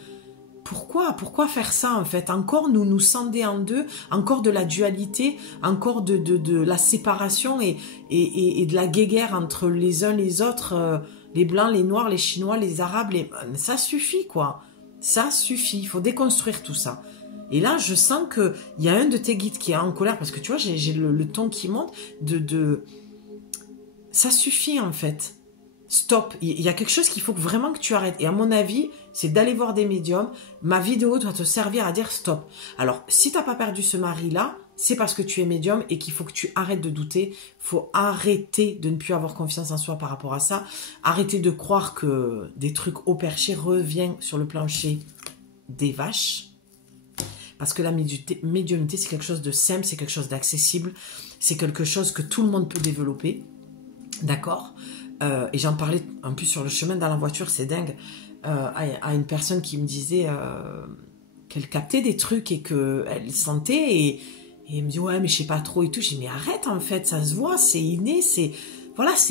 pourquoi faire ça en fait? Encore nous scinder en deux, encore de la dualité, encore de la séparation et de la guéguerre entre les uns les autres, les blancs, les noirs, les chinois, les arabes, ça suffit quoi. Ça suffit, il faut déconstruire tout ça. Et là, je sens qu'il y a un de tes guides qui est en colère, parce que tu vois, j'ai le ton qui monte, ça suffit en fait. Stop, il y a quelque chose qu'il faut vraiment que tu arrêtes. Et à mon avis, c'est d'aller voir des médiums. Ma vidéo doit te servir à dire stop. Alors, si tu n'as pas perdu ce mari-là, c'est parce que tu es médium et qu'il faut que tu arrêtes de douter. Il faut arrêter de ne plus avoir confiance en soi par rapport à ça. Arrêter de croire que des trucs au perché reviennent sur le plancher des vaches. Parce que la médiumnité, c'est quelque chose de simple, c'est quelque chose d'accessible, c'est quelque chose que tout le monde peut développer. D'accord ? Et j'en parlais en plus sur le chemin dans la voiture, c'est dingue, à une personne qui me disait qu'elle captait des trucs et qu'elle sentait et elle me dit ouais mais je sais pas trop et tout. J'ai dit mais arrête en fait, ça se voit, c'est inné, c'est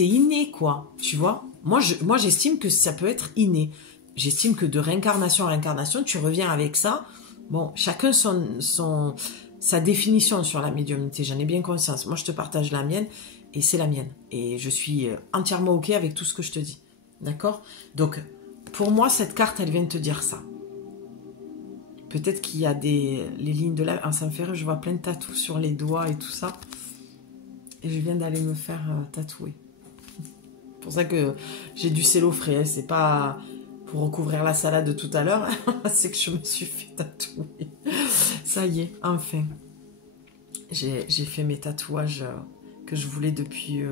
inné quoi, tu vois. Moi j'estime que ça peut être inné. J'estime que de réincarnation en réincarnation, tu reviens avec ça. Bon, chacun sa définition sur la médiumnité, j'en ai bien conscience. Moi je te partage la mienne. Et c'est la mienne. Et je suis entièrement OK avec tout ce que je te dis. D'accord? Donc, pour moi, cette carte, elle vient de te dire ça. Peut-être qu'il y a les lignes de la... Ah, ça me fait rire, je vois plein de tatous sur les doigts et tout ça. Et je viens d'aller me faire tatouer. C'est pour ça que j'ai du cello frais. C'est pas pour recouvrir la salade de tout à l'heure. C'est que je me suis fait tatouer. Ça y est, enfin. J'ai fait mes tatouages... que je voulais depuis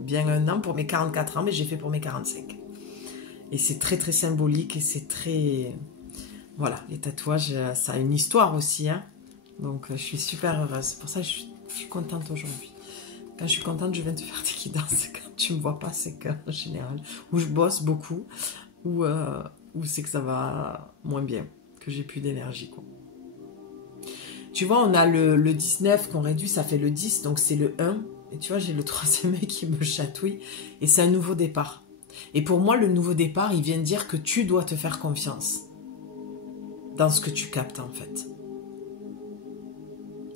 bien un an pour mes 44 ans, mais j'ai fait pour mes 45. Et c'est très très symbolique et c'est très... Voilà, les tatouages, ça a une histoire aussi. Hein. Donc je suis super heureuse. C'est pour ça que je suis contente aujourd'hui. Quand je suis contente, je viens te faire des guidances. Quand tu me vois pas, c'est qu'en général, où je bosse beaucoup, ou c'est que ça va moins bien, que j'ai plus d'énergie, quoi. Tu vois, on a le 19 qu'on réduit, ça fait le 10, donc c'est le 1. Et tu vois, j'ai le troisième œil qui me chatouille. Et c'est un nouveau départ. Et pour moi, le nouveau départ, il vient de dire que tu dois te faire confiance. Dans ce que tu captes, en fait.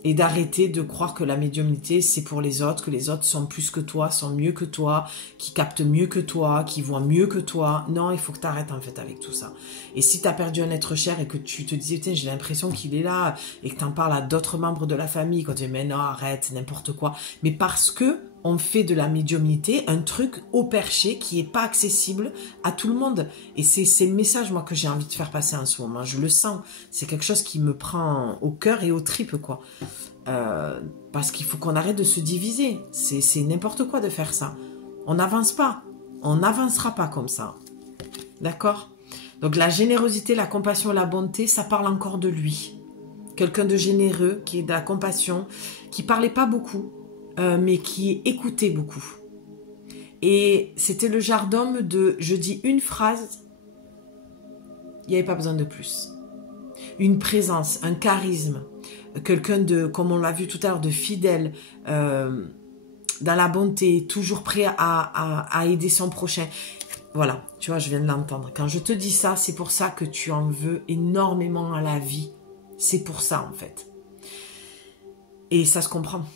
Et d'arrêter de croire que la médiumnité, c'est pour les autres, que les autres sont plus que toi, sont mieux que toi, qui captent mieux que toi, qui voient mieux que toi. Non, il faut que tu arrêtes en fait avec tout ça. Et si tu as perdu un être cher et que tu te disais, tiens, j'ai l'impression qu'il est là, et que tu en parles à d'autres membres de la famille, quand tu dis, mais non, arrête, c'est n'importe quoi. Mais parce que on fait de la médiumnité un truc au perché qui n'est pas accessible à tout le monde. Et c'est le message, moi, que j'ai envie de faire passer en ce moment. Je le sens. C'est quelque chose qui me prend au cœur et aux tripes, quoi. Parce qu'il faut qu'on arrête de se diviser. C'est n'importe quoi de faire ça. On n'avance pas. On n'avancera pas comme ça. D'accord ? Donc la générosité, la compassion, la bonté, ça parle encore de lui. Quelqu'un de généreux, qui est de la compassion, qui parlait pas beaucoup, mais qui écoutait beaucoup. Et c'était le genre d'homme de, je dis une phrase, il n'y avait pas besoin de plus. Une présence, un charisme, quelqu'un de, comme on l'a vu tout à l'heure, de fidèle, dans la bonté, toujours prêt à aider son prochain. Voilà, tu vois, je viens de l'entendre. Quand je te dis ça, c'est pour ça que tu en veux énormément à la vie. C'est pour ça, en fait. Et ça se comprend.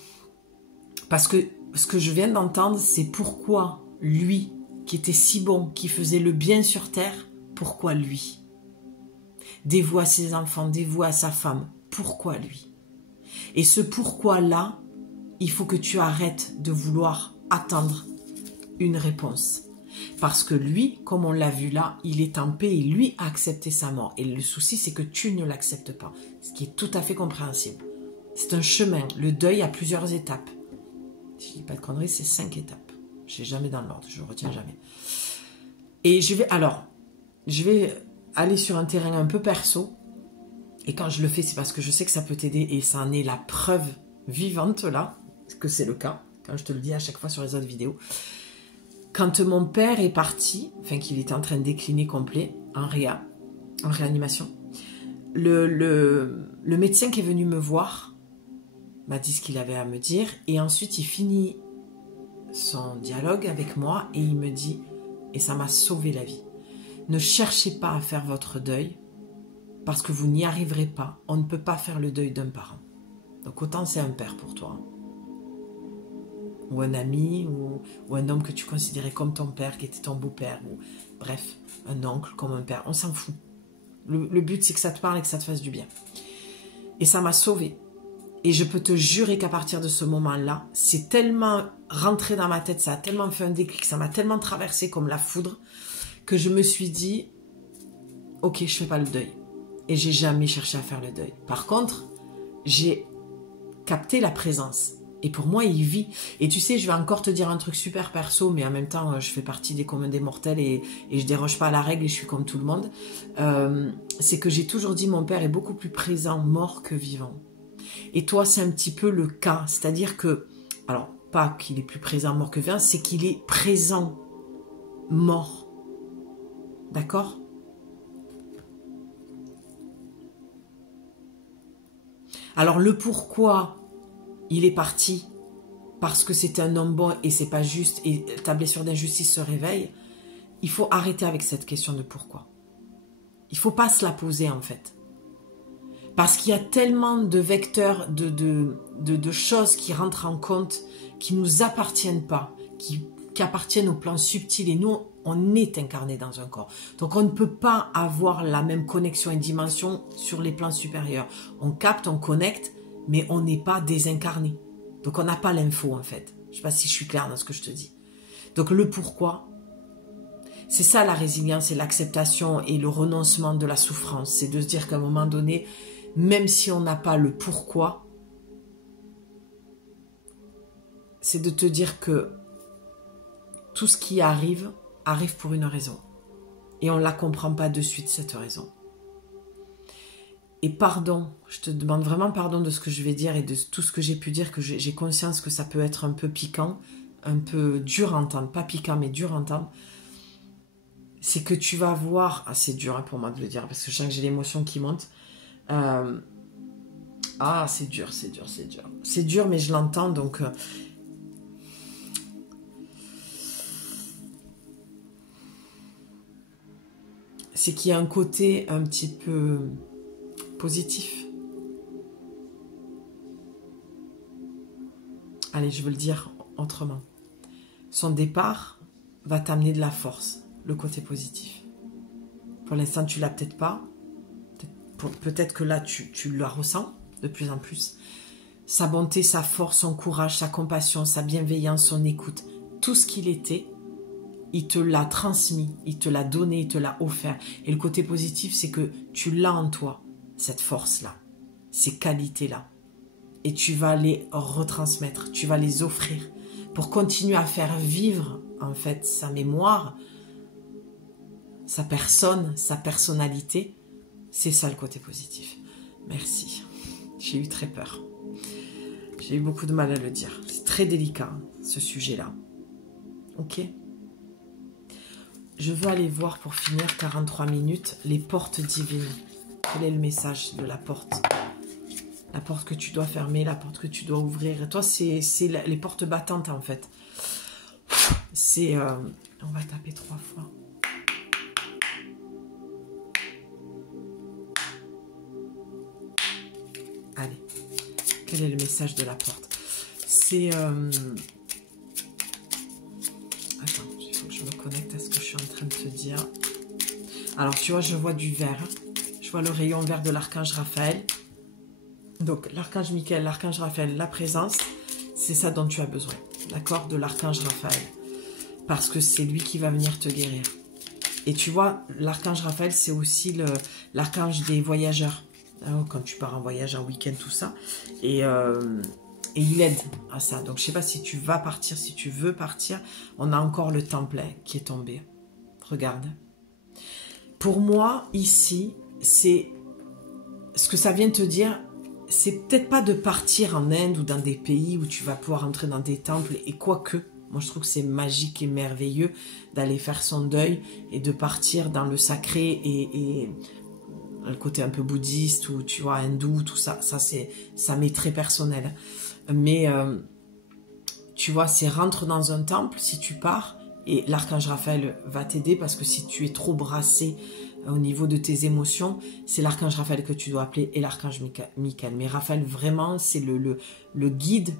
Parce que ce que je viens d'entendre, c'est pourquoi lui, qui était si bon, qui faisait le bien sur terre, pourquoi lui ? Dévoué à ses enfants, dévoué à sa femme, pourquoi lui ? Et ce pourquoi-là, il faut que tu arrêtes de vouloir attendre une réponse. Parce que lui, comme on l'a vu là, il est en paix et lui a accepté sa mort. Et le souci, c'est que tu ne l'acceptes pas, ce qui est tout à fait compréhensible. C'est un chemin, le deuil a plusieurs étapes. Si je dis pas de conneries, c'est 5 étapes. Je n'ai jamais dans l'ordre, je ne retiens jamais. Et je vais aller sur un terrain un peu perso. Et quand je le fais, c'est parce que je sais que ça peut t'aider. Et ça en est la preuve vivante là, que c'est le cas. Quand je te le dis à chaque fois sur les autres vidéos. Quand mon père est parti, enfin qu'il était en train de décliner complet, en réanimation, le médecin qui est venu me voir m'a dit ce qu'il avait à me dire, et ensuite il finit son dialogue avec moi et il me dit, et ça m'a sauvé la vie, ne cherchez pas à faire votre deuil, parce que vous n'y arriverez pas. On ne peut pas faire le deuil d'un parent. Donc autant c'est un père pour toi. Ou un ami, ou un homme que tu considérais comme ton père, qui était ton beau-père. Ou bref, un oncle comme un père. On s'en fout. Le but, c'est que ça te parle et que ça te fasse du bien. Et ça m'a sauvée. Et je peux te jurer qu'à partir de ce moment-là, c'est tellement rentré dans ma tête, ça a tellement fait un déclic, ça m'a tellement traversé comme la foudre, que je me suis dit, ok, je fais pas le deuil. Et j'ai jamais cherché à faire le deuil. Par contre, j'ai capté la présence. Et pour moi, il vit. Et tu sais, je vais encore te dire un truc super perso, mais en même temps, je fais partie des communs des mortels et je déroge pas à la règle et je suis comme tout le monde. C'est que j'ai toujours dit, mon père est beaucoup plus présent mort que vivant. Et toi, c'est un petit peu le cas. C'est-à-dire que, alors, pas qu'il est plus présent mort que vivant, c'est qu'il est présent mort. D'accord ? Alors, le pourquoi il est parti, parce que c'était un homme bon et c'est pas juste, et ta blessure d'injustice se réveille, il faut arrêter avec cette question de pourquoi. Il faut pas se la poser, en fait. Parce qu'il y a tellement de vecteurs, de choses qui rentrent en compte, qui ne nous appartiennent pas, qui appartiennent au plan subtil. Et nous, on est incarné dans un corps. Donc, on ne peut pas avoir la même connexion et dimension sur les plans supérieurs. On capte, on connecte, mais on n'est pas désincarné. Donc, on n'a pas l'info, en fait. Je ne sais pas si je suis claire dans ce que je te dis. Donc, le pourquoi, c'est ça la résilience et l'acceptation et le renoncement de la souffrance. C'est de se dire qu'à un moment donné, même si on n'a pas le pourquoi, c'est de te dire que tout ce qui arrive, arrive pour une raison. Et on ne la comprend pas de suite, cette raison. Et pardon, je te demande vraiment pardon de ce que je vais dire et de tout ce que j'ai pu dire, que j'ai conscience que ça peut être un peu piquant, un peu dur à entendre, pas piquant mais dur à entendre. C'est que tu vas voir, c'est dur pour moi de le dire, parce que je sens que j'ai l'émotion qui monte. C'est dur. C'est dur, mais je l'entends, donc... c'est qu'il y a un côté un petit peu positif. Allez, je veux le dire autrement. Son départ va t'amener de la force, le côté positif. Pour l'instant, tu l'as peut-être pas. Peut-être que là, tu la ressens de plus en plus. Sa bonté, sa force, son courage, sa compassion, sa bienveillance, son écoute, tout ce qu'il était, il te l'a transmis, il te l'a donné, il te l'a offert. Et le côté positif, c'est que tu l'as en toi, cette force-là, ces qualités-là. Et tu vas les retransmettre, tu vas les offrir pour continuer à faire vivre, en fait, sa mémoire, sa personne, sa personnalité. C'est ça le côté positif. Merci. J'ai eu très peur. J'ai eu beaucoup de mal à le dire. C'est très délicat, ce sujet-là. Ok ? Je veux aller voir, pour finir, 43 minutes, les portes divines. Quel est le message de la porte ? La porte que tu dois fermer, la porte que tu dois ouvrir. Et toi, c'est les portes battantes, en fait. C'est... on va taper 3 fois. Allez. Quel est le message de la porte ? C'est... Attends, il faut que je me connecte à ce que je suis en train de te dire. Alors, tu vois, je vois du vert. Je vois le rayon vert de l'archange Raphaël. Donc, l'archange Michael, l'archange Raphaël, la présence, c'est ça dont tu as besoin. D'accord ? De l'archange Raphaël. Parce que c'est lui qui va venir te guérir. Et tu vois, l'archange Raphaël, c'est aussi l'archange des voyageurs. Alors, quand tu pars en voyage, en week-end, tout ça. Et il aide à ça. Donc, je ne sais pas si tu vas partir, si tu veux partir. On a encore le temple qui est tombé. Regarde. Pour moi, ici, c'est ce que ça vient te dire. C'est peut-être pas de partir en Inde ou dans des pays où tu vas pouvoir entrer dans des temples. Et quoique, moi, je trouve que c'est magique et merveilleux d'aller faire son deuil et de partir dans le sacré et le côté un peu bouddhiste ou tu vois hindou, tout ça, ça m'est très personnel. Mais tu vois, c'est rentre dans un temple si tu pars et l'archange Raphaël va t'aider parce que si tu es trop brassé au niveau de tes émotions, c'est l'archange Raphaël que tu dois appeler et l'archange Michael. Mais Raphaël, vraiment, c'est le guide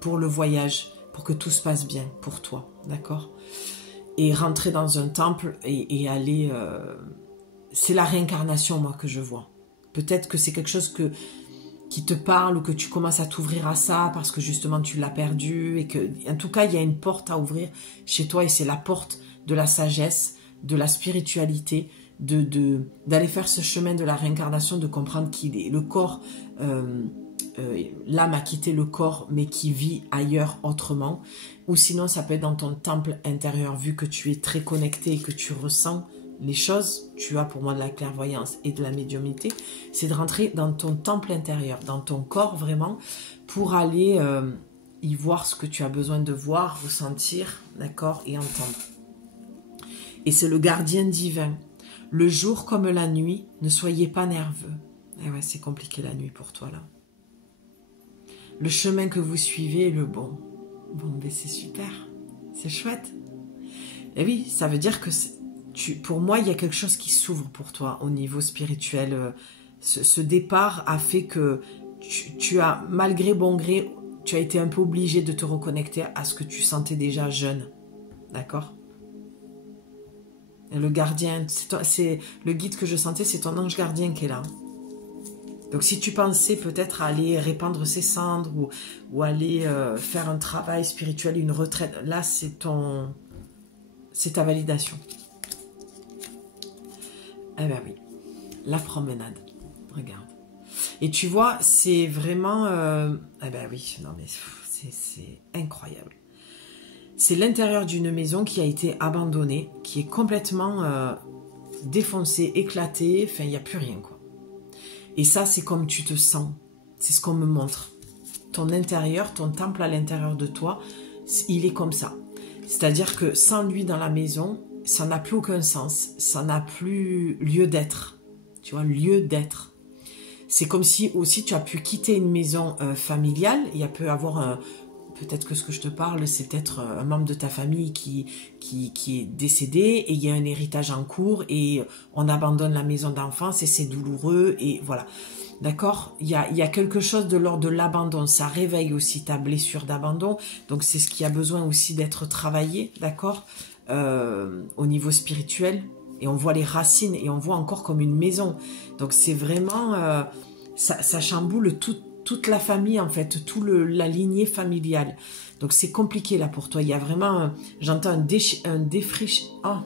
pour le voyage, pour que tout se passe bien pour toi, d'accord? Et rentrer dans un temple et aller... c'est la réincarnation, moi, que je vois. Peut-être que c'est quelque chose qui te parle ou que tu commences à t'ouvrir à ça parce que justement tu l'as perdu et que, en tout cas, il y a une porte à ouvrir chez toi et c'est la porte de la sagesse, de la spiritualité, d'aller faire ce chemin de la réincarnation, de comprendre qu'il est le corps, l'âme a quitté le corps mais qui vit ailleurs autrement, ou sinon ça peut être dans ton temple intérieur, vu que tu es très connecté et que tu ressens les choses, tu as pour moi de la clairvoyance et de la médiumnité, c'est de rentrer dans ton temple intérieur, dans ton corps vraiment, pour aller y voir ce que tu as besoin de voir, ressentir, d'accord, et entendre. Et c'est le gardien divin. Le jour comme la nuit, ne soyez pas nerveux. Eh ouais, c'est compliqué la nuit pour toi là. Le chemin que vous suivez est le bon. Bon, mais c'est super, c'est chouette. Et oui, ça veut dire que pour moi, il y a quelque chose qui s'ouvre pour toi au niveau spirituel. Ce départ a fait que tu as, malgré bon gré, tu as été un peu obligé de te reconnecter à ce que tu sentais déjà jeune. D'accord ? Et le gardien, c'est le guide que je sentais, c'est ton ange gardien qui est là. Donc si tu pensais peut-être aller répandre ses cendres ou aller faire un travail spirituel, une retraite, là c'est ta validation. Eh ben oui, la promenade, regarde. Et tu vois, c'est vraiment... eh ben oui, non mais c'est incroyable. C'est l'intérieur d'une maison qui a été abandonnée, qui est complètement défoncée, éclatée, enfin il n'y a plus rien quoi. Et ça c'est comme tu te sens, c'est ce qu'on me montre. Ton intérieur, ton temple à l'intérieur de toi, il est comme ça. C'est-à-dire que sans lui dans la maison, ça n'a plus aucun sens, ça n'a plus lieu d'être, tu vois, lieu d'être. C'est comme si aussi tu as pu quitter une maison familiale, il peut y avoir peut-être que ce que je te parle, c'est peut-être un membre de ta famille qui est décédé et il y a un héritage en cours et on abandonne la maison d'enfance et c'est douloureux et voilà. D'accord ? Il y a quelque chose de l'ordre de l'abandon. Ça réveille aussi ta blessure d'abandon. Donc, c'est ce qui a besoin aussi d'être travaillé, d'accord ? Au niveau spirituel. Et on voit les racines et on voit encore comme une maison. Donc, c'est vraiment... ça chamboule toute la famille, en fait. La lignée familiale. Donc, c'est compliqué, là, pour toi. Il y a vraiment... j'entends un défrichement... Oh.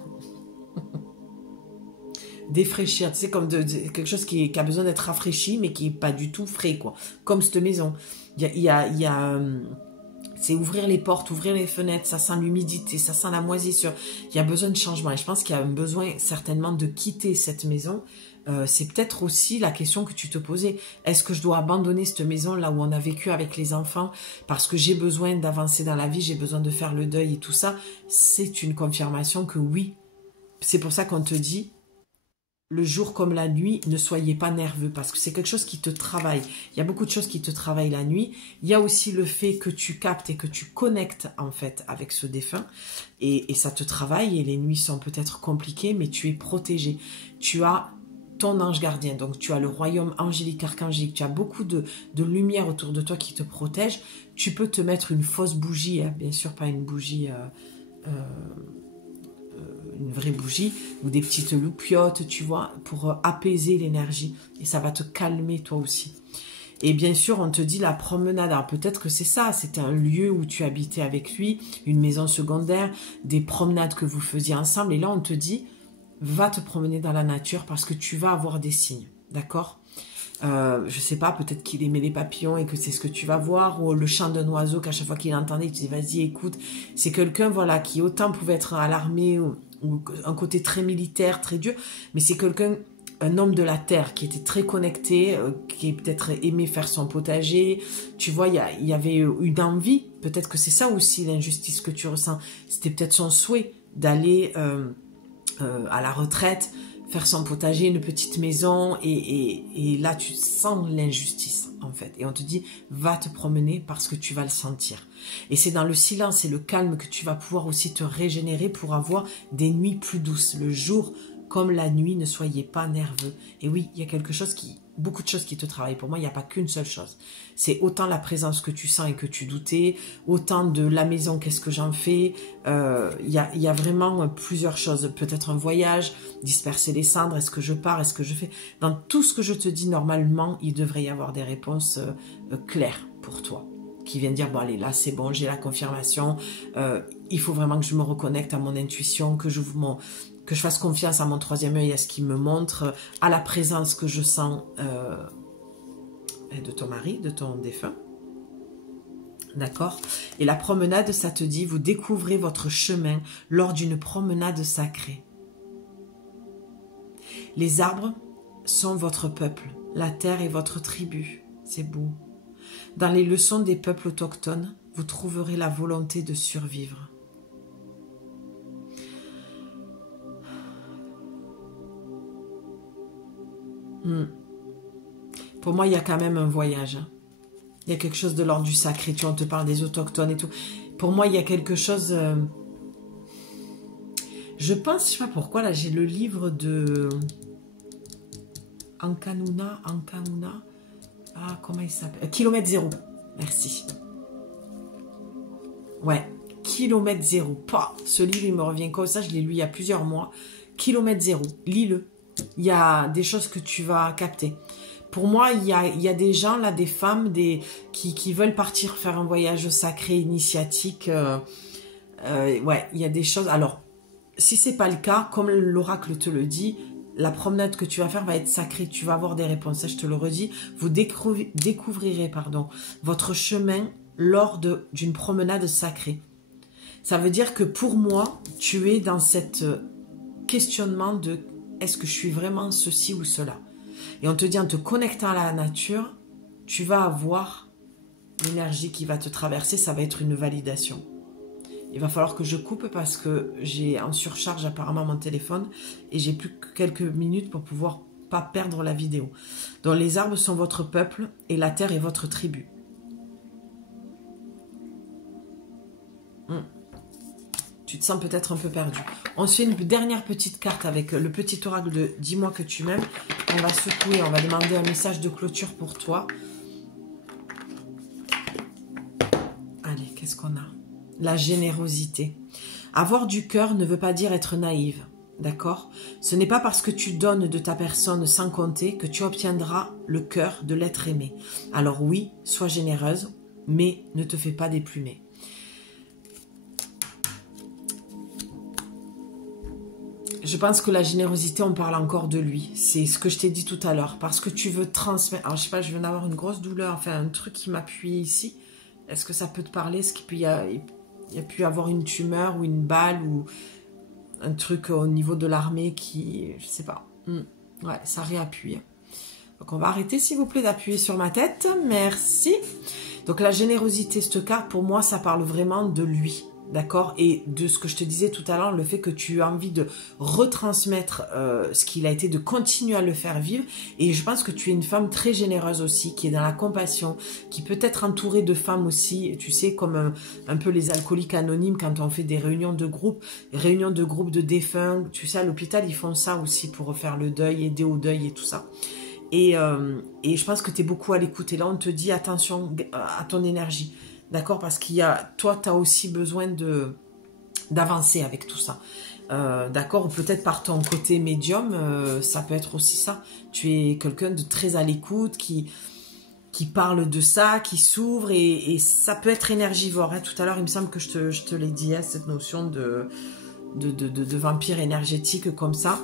Défraîchir, tu sais, comme quelque chose qui a besoin d'être rafraîchi, mais qui n'est pas du tout frais, quoi. Comme cette maison. C'est ouvrir les portes, ouvrir les fenêtres, ça sent l'humidité, ça sent la moisissure. Il y a besoin de changement. Et je pense qu'il y a besoin certainement de quitter cette maison. C'est peut-être aussi la question que tu te posais. Est-ce que je dois abandonner cette maison là où on a vécu avec les enfants parce que j'ai besoin d'avancer dans la vie, j'ai besoin de faire le deuil et tout ça? C'est une confirmation que oui. C'est pour ça qu'on te dit... le jour comme la nuit, ne soyez pas nerveux parce que c'est quelque chose qui te travaille. Il y a beaucoup de choses qui te travaillent la nuit. Il y a aussi le fait que tu captes et que tu connectes en fait avec ce défunt et ça te travaille et les nuits sont peut-être compliquées mais tu es protégé. Tu as ton ange gardien, donc tu as le royaume angélique, archangélique, tu as beaucoup de lumière autour de toi qui te protège. Tu peux te mettre une fausse bougie, hein, bien sûr pas une bougie... une vraie bougie ou des petites loupiottes, tu vois, pour apaiser l'énergie et ça va te calmer toi aussi. Et bien sûr, on te dit la promenade. Alors peut-être que c'est ça, c'était un lieu où tu habitais avec lui, une maison secondaire, des promenades que vous faisiez ensemble. Et là, on te dit, va te promener dans la nature parce que tu vas avoir des signes, d'accord ? Je sais pas, peut-être qu'il aimait les papillons et que c'est ce que tu vas voir, ou le chant d'un oiseau qu'à chaque fois qu'il entendait, tu dis vas-y écoute. C'est quelqu'un voilà qui autant pouvait être à l'armée ou un côté très militaire, très dur, mais c'est quelqu'un, un homme de la terre qui était très connecté, qui peut-être aimait faire son potager. Tu vois, il y avait une envie. Peut-être que c'est ça aussi l'injustice que tu ressens. C'était peut-être son souhait d'aller à la retraite, faire son potager, une petite maison, et là tu sens l'injustice en fait. Et on te dit, va te promener parce que tu vas le sentir. Et c'est dans le silence et le calme que tu vas pouvoir aussi te régénérer pour avoir des nuits plus douces. Le jour comme la nuit, ne soyez pas nerveux. Et oui, il y a beaucoup de choses qui te travaillent. Pour moi, il n'y a pas qu'une seule chose. C'est autant la présence que tu sens et que tu doutais, autant de la maison, qu'est-ce que j'en fais. Il y a vraiment plusieurs choses. Peut-être un voyage, disperser les cendres, est-ce que je pars, est-ce que je fais. Dans tout ce que je te dis, normalement, il devrait y avoir des réponses claires pour toi, qui viennent dire, bon allez, là c'est bon, j'ai la confirmation, il faut vraiment que je me reconnecte à mon intuition, que je fasse confiance à mon troisième œil, à ce qu'il me montre, à la présence que je sens de ton mari, de ton défunt. D'accord? Et la promenade, ça te dit, vous découvrez votre chemin lors d'une promenade sacrée. Les arbres sont votre peuple, la terre est votre tribu. C'est beau. Dans les leçons des peuples autochtones, vous trouverez la volonté de survivre. Pour moi, il y a quand même un voyage. Il y a quelque chose de l'ordre du sacré. Tu vois, on te parle des autochtones et tout. Pour moi, il y a quelque chose... Je pense, je sais pas pourquoi, là, j'ai le livre de... Ankanuna. Ah, comment il s'appelle? Kilomètre Zéro. Merci. Ouais, Kilomètre Zéro. Pas. Ce livre, il me revient comme ça. Je l'ai lu il y a plusieurs mois. Kilomètre Zéro. Lis-le. Il y a des choses que tu vas capter. Pour moi, il y a des gens, là, des femmes qui veulent partir faire un voyage sacré, initiatique. Ouais, il y a des choses. Alors, si c'est pas le cas, comme l'oracle te le dit, la promenade que tu vas faire va être sacrée. Tu vas avoir des réponses. Ça, je te le redis. Vous découvrirez votre chemin lors d'une promenade sacrée. Ça veut dire que pour moi, tu es dans cet questionnement de est-ce que je suis vraiment ceci ou cela? Et on te dit en te connectant à la nature, tu vas avoir l'énergie qui va te traverser. Ça va être une validation. Il va falloir que je coupe parce que j'ai en surcharge apparemment mon téléphone et j'ai plus que quelques minutes pour pouvoir pas perdre la vidéo. Donc les arbres sont votre peuple et la terre est votre tribu. Tu te sens peut-être un peu perdu. On se fait une dernière petite carte avec le petit oracle de « Dis-moi que tu m'aimes ». On va secouer, on va demander un message de clôture pour toi. Allez, qu'est-ce qu'on a? La générosité. Avoir du cœur ne veut pas dire être naïve, d'accord? Ce n'est pas parce que tu donnes de ta personne sans compter que tu obtiendras le cœur de l'être aimé. Alors oui, sois généreuse, mais ne te fais pas déplumer. Je pense que la générosité, on parle encore de lui. C'est ce que je t'ai dit tout à l'heure. Parce que tu veux transmettre... Alors, je sais pas, je viens d'avoir une grosse douleur. Enfin, un truc qui m'appuie ici. Est-ce que ça peut te parler? Est-ce qu'il y a pu avoir une tumeur ou une balle ou un truc au niveau de l'armée qui... Je sais pas. Ouais, ça réappuie. Donc, on va arrêter, s'il vous plaît, d'appuyer sur ma tête. Merci. Donc, la générosité, cette carte, pour moi, ça parle vraiment de lui. D'accord? Et de ce que je te disais tout à l'heure, le fait que tu as envie de retransmettre ce qu'il a été, de continuer à le faire vivre. Et je pense que tu es une femme très généreuse aussi, qui est dans la compassion, qui peut être entourée de femmes aussi, tu sais, comme un peu les alcooliques anonymes quand on fait des réunions de groupe de défunts. Tu sais, à l'hôpital, ils font ça aussi pour faire le deuil, aider au deuil et tout ça. Et je pense que tu es beaucoup à l'écoute. Et là, on te dit attention à ton énergie. D'accord? Parce toi, tu as aussi besoin d'avancer avec tout ça. D'accord? Ou peut-être par ton côté médium, ça peut être aussi ça. Tu es quelqu'un de très à l'écoute, qui parle de ça, qui s'ouvre, et ça peut être énergivore. Hein. Tout à l'heure, il me semble que je te l'ai dit, hein, cette notion de vampire énergétique comme ça.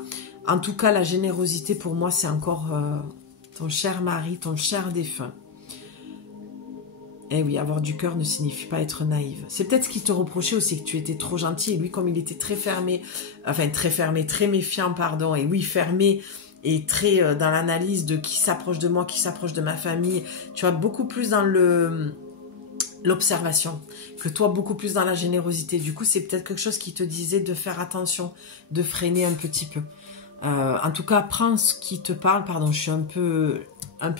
En tout cas, la générosité, pour moi, c'est encore ton cher mari, ton cher défunt. Eh oui, avoir du cœur ne signifie pas être naïve. C'est peut-être ce qu'il te reprochait aussi, que tu étais trop gentil. Et lui, comme il était très fermé, très méfiant, pardon. Et oui, fermé et très dans l'analyse de qui s'approche de moi, qui s'approche de ma famille. Tu vois, beaucoup plus dans l'observation, que toi, beaucoup plus dans la générosité. Du coup, c'est peut-être quelque chose qui te disait de faire attention, de freiner un petit peu. En tout cas, prends ce qui te parle. Pardon, je suis un peu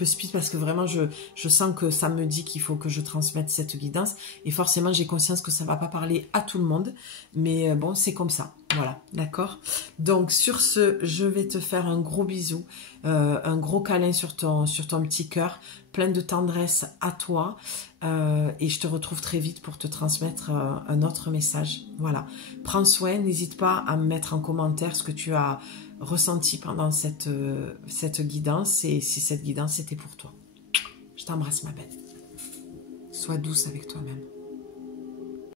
speed parce que vraiment je sens que ça me dit qu'il faut que je transmette cette guidance, et forcément j'ai conscience que ça va pas parler à tout le monde, mais bon, c'est comme ça. Voilà, d'accord? Donc, sur ce, je vais te faire un gros bisou, un gros câlin sur ton petit cœur, plein de tendresse à toi. Et je te retrouve très vite pour te transmettre un autre message. Voilà. Prends soin, n'hésite pas à me mettre en commentaire ce que tu as ressenti pendant cette guidance et si cette guidance était pour toi. Je t'embrasse, ma belle. Sois douce avec toi-même.